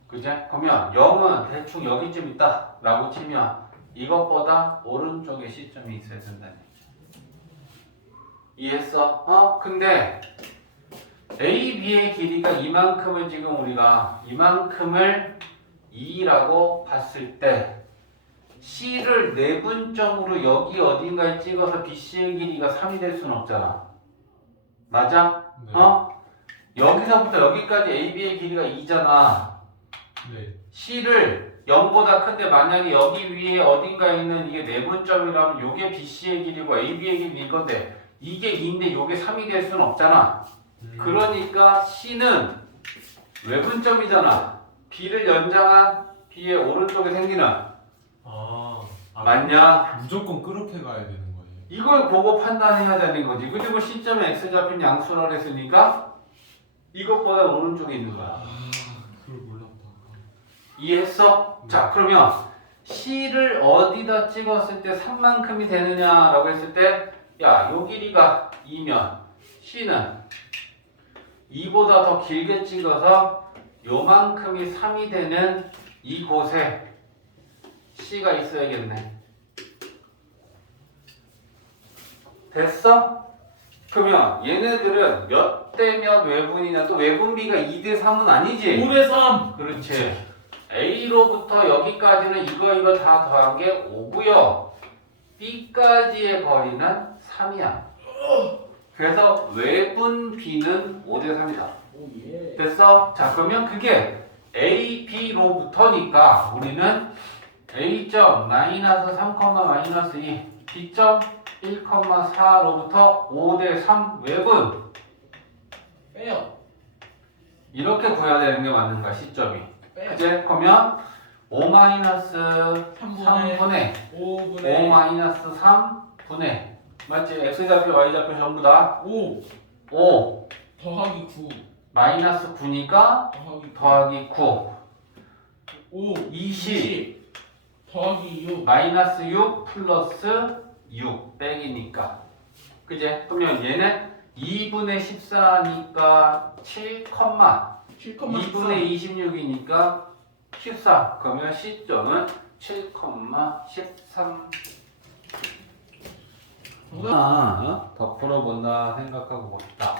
그제? 그러면 0은 대충 여기쯤 있다 라고 치면 이것보다 오른쪽에 C점이 있어야 된다는 얘기야. 이해했어? 근데 A, B의 길이가 이만큼을 지금 우리가 이만큼을 2라고 봤을 때 C를 내분점으로 여기 어딘가에 찍어서 BC의 길이가 3이 될 수는 없잖아. 맞아? 네. 여기서부터 여기까지 AB의 길이가 2잖아. 네. C를 0보다 큰데 만약에 여기 위에 어딘가에 있는 이게 내분점이라면 요게 BC의 길이고 AB의 길이 이건데 이게 2인데 요게 3이 될 수는 없잖아. 그러니까 C는 외분점이잖아. B를 연장한 B의 오른쪽에 생기는 아, 맞냐? 무조건 그렇게 가야 되는 거예요. 이걸 보고 판단해야 되는 거지. 그리고 시점에 x 잡힌 양수를 했으니까 이것보다 오른쪽에 있는 거야. 아, 그걸 몰랐다. 이해했어? 자, 그러면 C를 어디다 찍었을 때 3만큼이 되느냐라고 했을 때, 야, 요 길이가 2면 C는 2보다 더 길게 찍어서 요만큼이 3이 되는 이곳에 C가 있어야겠네. 됐어? 그러면 얘네들은 몇 대 몇 외분이냐, 또 외분비가 2대 3은 아니지? 5대 3. 그렇지. A로부터 여기까지는 이거 다 더한 게 5고요. B까지의 거리는 3이야. 그래서 외분 B는 5대 3이다. 오 예. 됐어? 자, 그러면 그게 A, B로부터니까 우리는 A점 마이너스 3, 마이너스 2, B점 1,4로부터 5대 3 외분 빼요. 이렇게 구해야 되는 게 맞는 거야, 시점이. 빼요. 이제 그러면 5 마이너스 3분의 3분의 5분의 5 마이너스 3분의 맞지? X좌표, Y좌표 전부 다 5 5 더하기 9 마이너스 9니까 더하기 9 더하기 9 5 20 더하기 6 마이너스 6 플러스 6 빼기니까 그제? 그러면 얘는 2분의 14니까 7, 2분의 26이니까 14 그러면 시점은 7,13 더 풀어본다 생각하고 있다.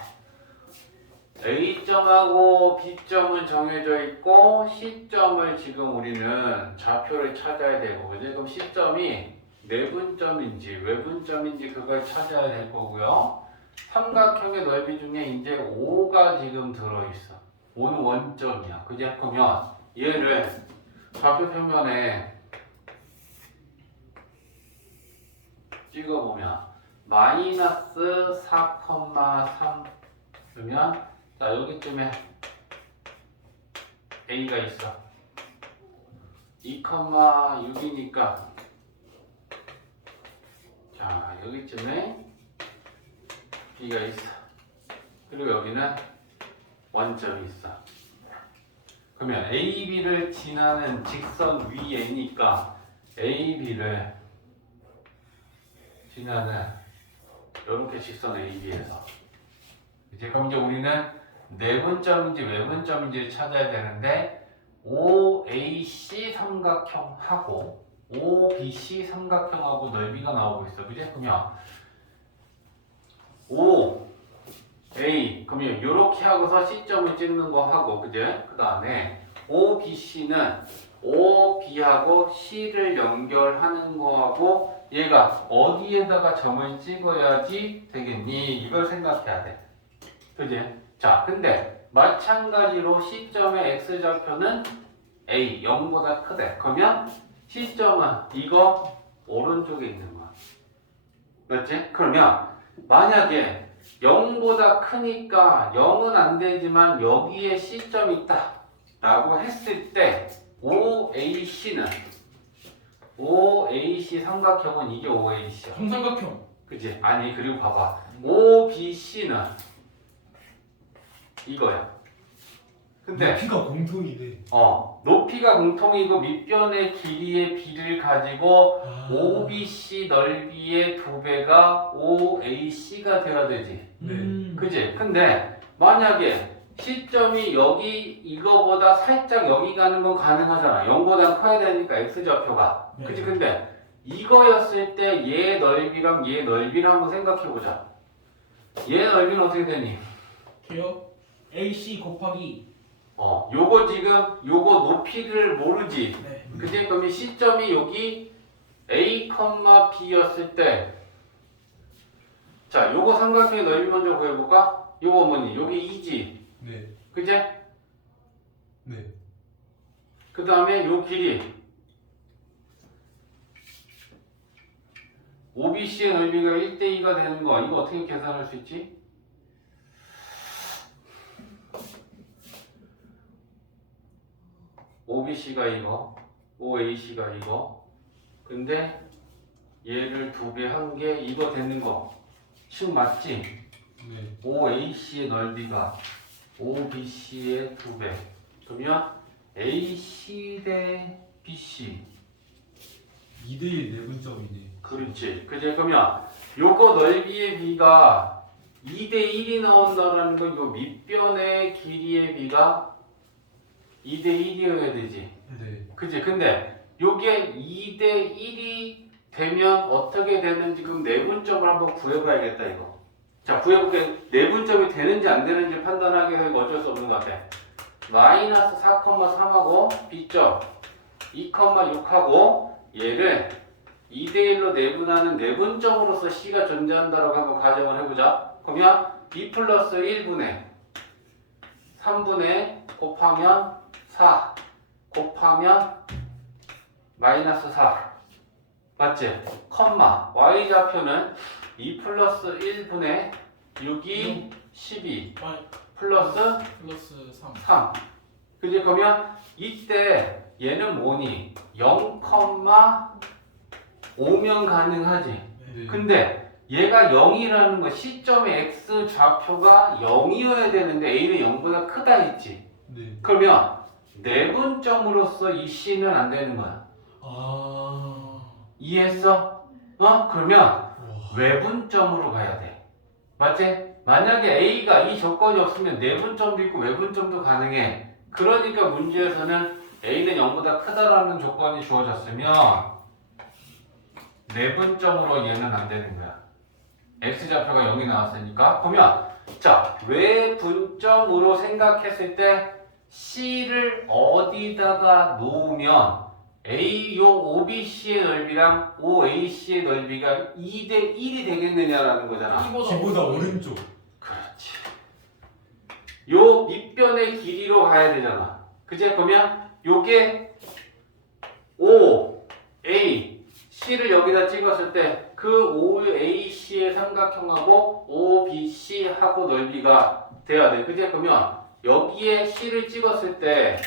A점하고 B점은 정해져 있고 C점을 지금 우리는 좌표를 찾아야 되고 그지? 그럼 C점이 내분점인지 외분점인지 그걸 찾아야 될 거고요. 삼각형의 넓이 중에 이제 5가 지금 들어있어. 5는 원점이야. 그지? 그러면 얘를 좌표 평면에 찍어보면 마이너스 4,3 그러면 자 여기쯤에 A가 있어 2,6이니까 자 여기쯤에 B가 있어 그리고 여기는 원점이 있어 그러면 AB를 지나는 직선 위에니까 AB를 지나는 이렇게 직선 AB에서 이제 그럼 이제 우리는 내분점인지 외분점인지 찾아야 되는데 OAC 삼각형하고 OBC 삼각형하고 넓이가 나오고 있어. 그지? 그러면 OA 그러면 이렇게 하고서 C점을 찍는 거 하고 그지? 그 다음에 OBC는 OB하고 C를 연결하는 거하고 얘가 어디에다가 점을 찍어야지 되겠니? 이걸 생각해야 돼. 그지? 자, 근데 마찬가지로 C점의 X좌표는 A, 0보다 크대. 그러면 C점은 이거 오른쪽에 있는 거야. 맞지? 그러면 만약에 0보다 크니까 0은 안 되지만 여기에 C점이 있다. 라고 했을 때 OAC는 OAC 삼각형은 이게 OAC야. 정삼각형. 그치? 아니 그리고 봐봐 OBC는 이거야. 근데 높이가 공통이네. 높이가 공통이고 밑변의 길이의 B를 가지고 아. OBC 넓이의 2배가 OAC가 돼야 되지. 네. 그치? 근데 만약에 C점이 여기 이거보다 살짝 여기 가는 건 가능하잖아. 0보다 커야 되니까 X좌표가. 네. 그치? 근데 이거였을 때 얘 넓이랑 얘 넓이를 한번 생각해보자. 얘 넓이는 어떻게 되니? 돼요? AC 곱하기 요거 지금 요거 높이를 모르지. 네. 그치? 그러면 C점이 여기 A, B였을 때 자, 요거 삼각형의 넓이 먼저 구해볼까? 요거 뭐니? 여기 2지. 네. 그치? 네. 그 다음에 요 길이 OBC의 넓이가 1대2가 되는 거 이거 어떻게 계산할 수 있지? OBC가 이거 OAC가 이거 근데 얘를 2배 한 게 이거 되는 거. 식 맞지? 네. OAC의 넓이가 OBC의 2배. 그러면 AC 대 BC. 2대1 내분점이네. 그렇지. 그제 그러면 요거 넓이의 비가 2대 1이 나온다라는 건 요 밑변의 길이의 비가 2대 1이어야 되지. 네. 그치? 근데 요게 2대 1이 되면 어떻게 되는지 그럼 내분점을 한번 구해봐야겠다 이거. 자, 구해볼게. 내분점이 되는지 안 되는지 판단하기 위해서 이거 어쩔 수 없는 것 같아. 마이너스 4,3하고 B점 2,6하고 얘를 2대1로 내분하는 내분점으로서 C가 존재한다라고 한번 가정을 해보자. 그러면 B 플러스 1분의 3분의 곱하면 4 곱하면 마이너스 4 맞지? 컴마 Y좌표는 2 플러스 1분의 6이 12 플러스 플러스 3. 3 그지? 그러면 이때 얘는 뭐니? 0,5면 가능하지. 네. 근데 얘가 0이라는 거 시점의 x 좌표가 0이어야 되는데 a는 0보다 크다 했지. 네. 그러면 내분점으로서 이 c는 안 되는 거야. 아. 이해했어? 그러면 와. 외분점으로 가야 돼. 맞지? 만약에 a가 이 조건이 없으면 내분점도 있고 외분점도 가능해. 그러니까 문제에서는 a는 0보다 크다라는 조건이 주어졌으면 내분점으로 얘는 안 되는 거야. x좌표가 0이 나왔으니까. 그러면 자, 외분점으로 생각했을 때 c를 어디다가 놓으면 a 요 OBC의 넓이랑 OAC의 넓이가 2대 1이 되겠느냐라는 거잖아. B보다 오른쪽. 그렇지. 요 밑변의 길이로 가야 되잖아. 그제? 그러면 요게 O, A, C를 여기다 찍었을 때 그 OAC의 삼각형하고 OBC하고 넓이가 돼야 돼. 그제? 그러면 여기에 C를 찍었을 때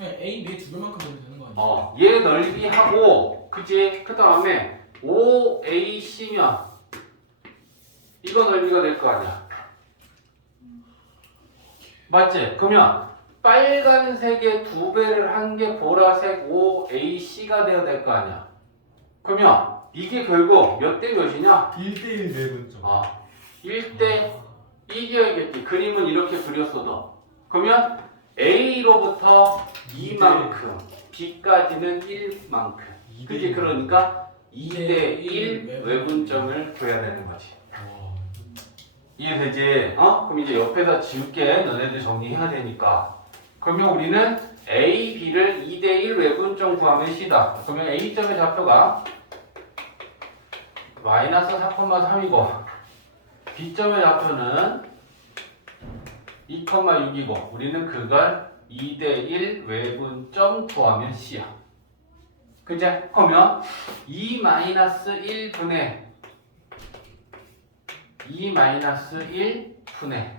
A, B 두 개만큼 되면 되는 거 아니야? 얘 넓이하고 그지? 그 다음에 OAC면 이거 넓이가 될 거 아니야. 맞지? 그러면 빨간색의 2배를 한 게 보라색 OAC가 되어야 될 거 아니야. 그러면 이게 결국 몇 대 몇이냐? 1대1 내분점. 1대 1이어야겠지. 그림은 이렇게 그렸어도. 그러면 A로부터 2만큼, B까지는 1만큼. 그지? 그러니까 2대 1 외분점을 구해야 되는 거지. 와. 이해되지? 그럼 이제 옆에다 지울게. 너네들 정리해야 되니까. 그러면 우리는 A, B를 2대1 외분점 구하면 C다. 그러면 A점의 좌표가 마이너스 4,3이고 B점의 좌표는 2,6이고 우리는 그걸 2대1 외분점 구하면 C야. 그제? 그러면 2-1분의 2-1분의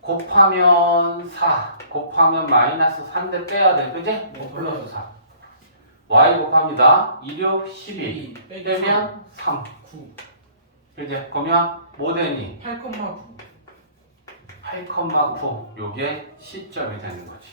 곱하면 4 곱하면 마이너스 3대 빼야 돼. 그제? 플러스 4 y 곱합니다. 2, 6, 12 빼면 3 9. 그제? 그러면 뭐 되니? 8,9. 8,9 요게 C점이 되는 거지.